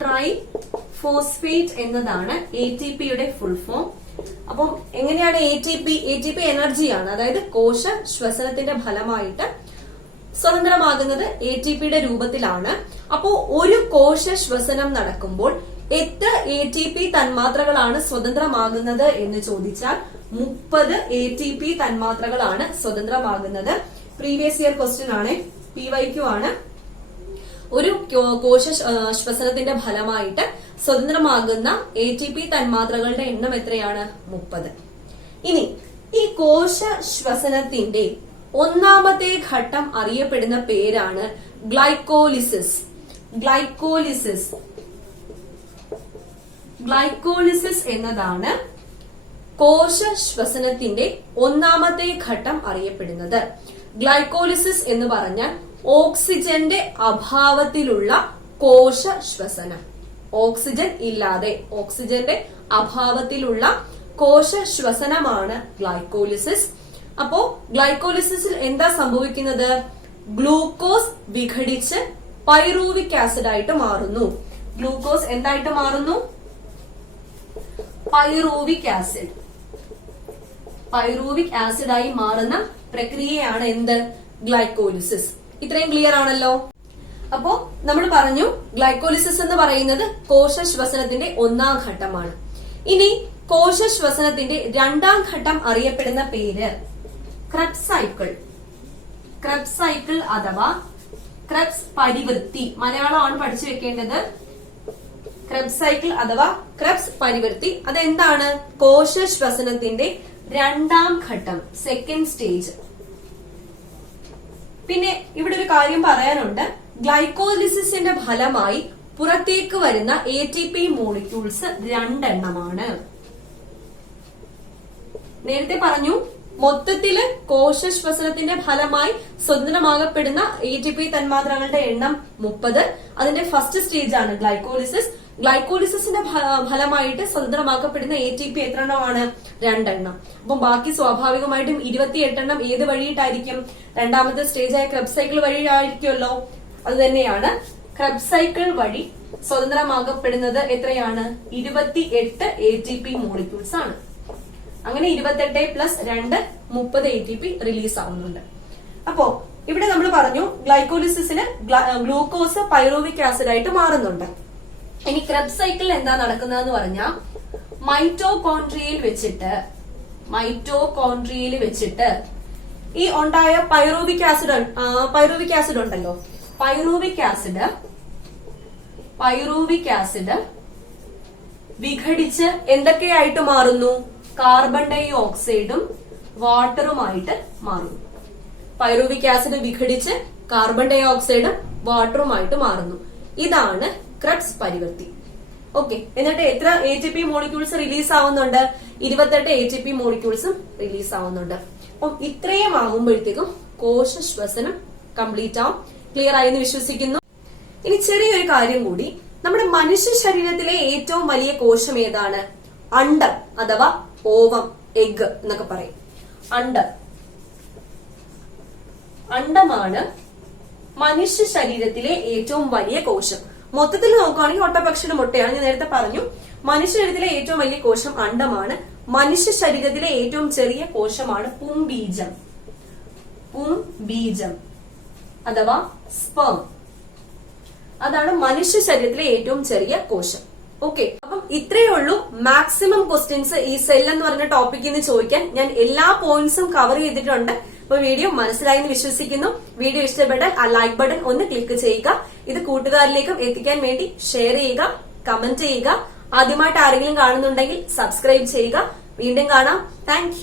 triphosphate എന്നതാണ് ATP യുടെ ഫുൾ ഫോം. അപ്പം എങ്ങനെയാണ് ATP എനർജിയാണ്, അതായത് കോശ ശ്വസനത്തിന്റെ ഫലമായിട്ട് സ്വതന്ത്രമാകുന്നത് ATP യുടെ രൂപത്തിലാണ്. അപ്പോ ഒരു കോശ ശ്വസനം നടക്കുമ്പോൾ എത്ര ATP തന്മാത്രകളാണ് സ്വതന്ത്രമാകുന്നത് എന്ന് ചോദിച്ചാൽ 30 ATP തന്മാത്രകളാണ് സ്വതന്ത്രമാകുന്നത്. പ്രീവിയസ് ഇയർ ക്വസ്റ്റ്യൻ ആണ്, PYQ ആണ്. ഒരു കോശ ശ്വസനത്തിന്റെ ഫലമായിട്ട് സ്വതന്ത്രമാകുന്ന ATP തന്മാത്രകളുടെ എണ്ണം എത്രയാണ്? 30. ഇനി ഈ കോശ ശ്വസനത്തിന്റെ ഒന്നാമത്തെ ഘട്ടം അറിയപ്പെടുന്ന പേരാണ് ഗ്ലൈക്കോലിസിസ്. ഗ്ലൈക്കോലിസിസ് എന്നതാണ് കോശ ശ്വസനത്തിന്റെ ഒന്നാമത്തെ ഘട്ടം അറിയപ്പെടുന്നത്. ഗ്ലൈക്കോലിസിസ് എന്ന് പറഞ്ഞാൽ ഓക്സിജന്റെ അഭാവത്തിലുള്ള കോശ ശ്വസനം. ഓക്സിജൻ ഇല്ലാതെ, ഓക്സിജന്റെ അഭാവത്തിലുള്ള കോശ ശ്വസനമാണ് ഗ്ലൈക്കോലിസിസ്. അപ്പോ ഗ്ലൈക്കോലിസിസിൽ എന്താ സംഭവിക്കുന്നത്? ഗ്ലൂക്കോസ് വിഘടിച്ച് പൈറൂവിക് ആസിഡ് ആയിട്ട് മാറുന്നു. ഗ്ലൂക്കോസ് എന്തായിട്ട് മാറുന്നു? Pyruvic acid. പൈറൂവിക് ആസിഡായി മാറുന്ന പ്രക്രിയയാണ് എന്ത്? ഗ്ലൈക്കോലിസിസ്. ഇത്രയും ക്ലിയർ ആണല്ലോ. അപ്പോ നമ്മൾ പറഞ്ഞു ഗ്ലൈക്കോലിസിസ് എന്ന് പറയുന്നത് കോശശ്വസനത്തിന്റെ ഒന്നാം ഘട്ടമാണ്. ഇനി കോശശ്വസനത്തിന്റെ രണ്ടാം ഘട്ടം അറിയപ്പെടുന്ന പേര് ക്രെബ്സ് സൈക്കിൾ. ക്രെബ്സ് സൈക്കിൾ അഥവാ ക്രെബ്സ് പരിവൃത്തി. മലയാളമാണ് പഠിച്ചു വെക്കേണ്ടത്. ക്രെബ്സ് സൈക്കിൾ അഥവാ ക്രെബ്സ് പരിവൃത്തി അതെന്താണ്? കോശശ്വസനത്തിന്റെ രണ്ടാം ഘട്ടം, സെക്കൻഡ് സ്റ്റേജ്. പിന്നെ ഇവിടെ ഒരു കാര്യം പറയാനുണ്ട്. ഗ്ലൈക്കോലിസിസിന്റെ ഫലമായി പുറത്തേക്ക് വരുന്ന ATP മോളിക്യൂൾസ് 2 എണ്ണമാണ്. നേരത്തെ പറഞ്ഞു മൊത്തത്തില് കോശശ്വസനത്തിന്റെ ഫലമായി സ്വതന്ത്രമാകപ്പെടുന്ന ATP തന്മാത്രകളുടെ എണ്ണം 30. അതിന്റെ ഫസ്റ്റ് സ്റ്റേജ് ആണ് ഗ്ലൈക്കോലിസിസ്. ഗ്ലൈക്കോലിസിസിന്റെ ഫലമായിട്ട് സ്വതന്ത്രമാക്കപ്പെടുന്ന ATP എത്ര എണ്ണമാണ്? 2 എണ്ണം. അപ്പം ബാക്കി സ്വാഭാവികമായിട്ടും 28 എണ്ണം ഏത് വഴിയിട്ടായിരിക്കും? രണ്ടാമത്തെ സ്റ്റേജായ ക്രെബ്സ് സൈക്കിൾ വഴിയായിരിക്കുമല്ലോ. അത് തന്നെയാണ് ക്രെബ്സ് സൈക്കിൾ വഴി സ്വതന്ത്രമാകപ്പെടുന്നത് എത്രയാണ്? 28 ATP മോളിക്യൂൾസ് ആണ്. അങ്ങനെ 28 പ്ലസ് 2 30 ATP റിലീസ് ആവുന്നുണ്ട്. അപ്പോ ഇവിടെ നമ്മൾ പറഞ്ഞു ഗ്ലൈക്കോലിസിസിന് ഗ്ലൂക്കോസ് പൈറൂവിക് ആസിഡ് ആയിട്ട് മാറുന്നുണ്ട്. ഇനി ക്രെബ്സ് സൈക്കിൾ എന്താ നടക്കുന്നതെന്ന് പറഞ്ഞാൽ മൈറ്റോകോൺട്രിയയിൽ വെച്ചിട്ട് ഈ ഉണ്ടായ പൈറൂവിക് ആസിഡ് ഉണ്ടല്ലോ. പൈറൂവിക് ആസിഡ് വിഘടിച്ച് എന്തൊക്കെയായിട്ട് മാറുന്നു? കാർബൺ ഡൈ ഓക്സൈഡും വാട്ടറുമായിട്ട് മാറുന്നു. പൈറൂവിക് ആസിഡ് വിഘടിച്ച് കാർബൺ ഡൈ ഓക്സൈഡും വാട്ടറുമായിട്ട് മാറുന്നു. ഇതാണ് ക്രെബ്സ് പരിവൃത്തി. ഓക്കെ. എന്നിട്ട് എത്ര ATP മോളിക്യൂൾസ് റിലീസ് ആവുന്നുണ്ട്? 28 ATP മോളിക്യൂൾസും റിലീസ് ആവുന്നുണ്ട്. അപ്പം ഇത്രയും ആകുമ്പോഴത്തേക്കും കോശശ്വസനം കംപ്ലീറ്റ് ആവും. ക്ലിയർ ആയെന്ന് വിശ്വസിക്കുന്നു. ഇനി ചെറിയൊരു കാര്യം കൂടി. നമ്മുടെ മനുഷ്യ ശരീരത്തിലെ ഏറ്റവും വലിയ കോശം ഏതാണ്? അണ്ഡം അഥവാ ഓവം, എഗ് എന്നൊക്കെ പറയും. അണ്ഡമാണ് മനുഷ്യ ശരീരത്തിലെ ഏറ്റവും വലിയ കോശം. മൊത്തത്തിൽ നോക്കുകയാണെങ്കിൽ ഒട്ടപക്ഷിയുടെ മുട്ടയാണ്. ഞാൻ നേരത്തെ പറഞ്ഞു മനുഷ്യ ശരീരത്തിലെ ഏറ്റവും വലിയ കോശം അണ്ഡമാണ്. മനുഷ്യ ശരീരത്തിലെ ഏറ്റവും ചെറിയ കോശമാണ് പുംബീജം അഥവാ സ്പേം. അതാണ് മനുഷ്യ ശരീരത്തിലെ ഏറ്റവും ചെറിയ കോശം. ഓക്കെ. അപ്പം ഇത്രയേ ഉള്ളൂ. മാക്സിമം ക്വസ്റ്റ്യൻസ് ഈ സെൽ എന്ന് പറഞ്ഞ ടോപ്പിക്കിൽ നിന്ന് ചോദിക്കാൻ ഞാൻ എല്ലാ പോയിന്റ്സും കവർ ചെയ്തിട്ടുണ്ട്. അപ്പൊ വീഡിയോ മനസ്സിലായെന്ന് വിശ്വസിക്കുന്നു. വീഡിയോ ഇഷ്ടപ്പെട്ടാൽ ആ ലൈക്ക് ബട്ടൺ ഒന്ന് ക്ലിക്ക് ചെയ്യുക. ഇത് കൂട്ടുകാരിലേക്കും എത്തിക്കാൻ വേണ്ടി ഷെയർ ചെയ്യുക, കമന്റ് ചെയ്യുക. ആദ്യമായിട്ട് ആരെങ്കിലും കാണുന്നുണ്ടെങ്കിൽ സബ്സ്ക്രൈബ് ചെയ്യുക. വീണ്ടും കാണാം. താങ്ക്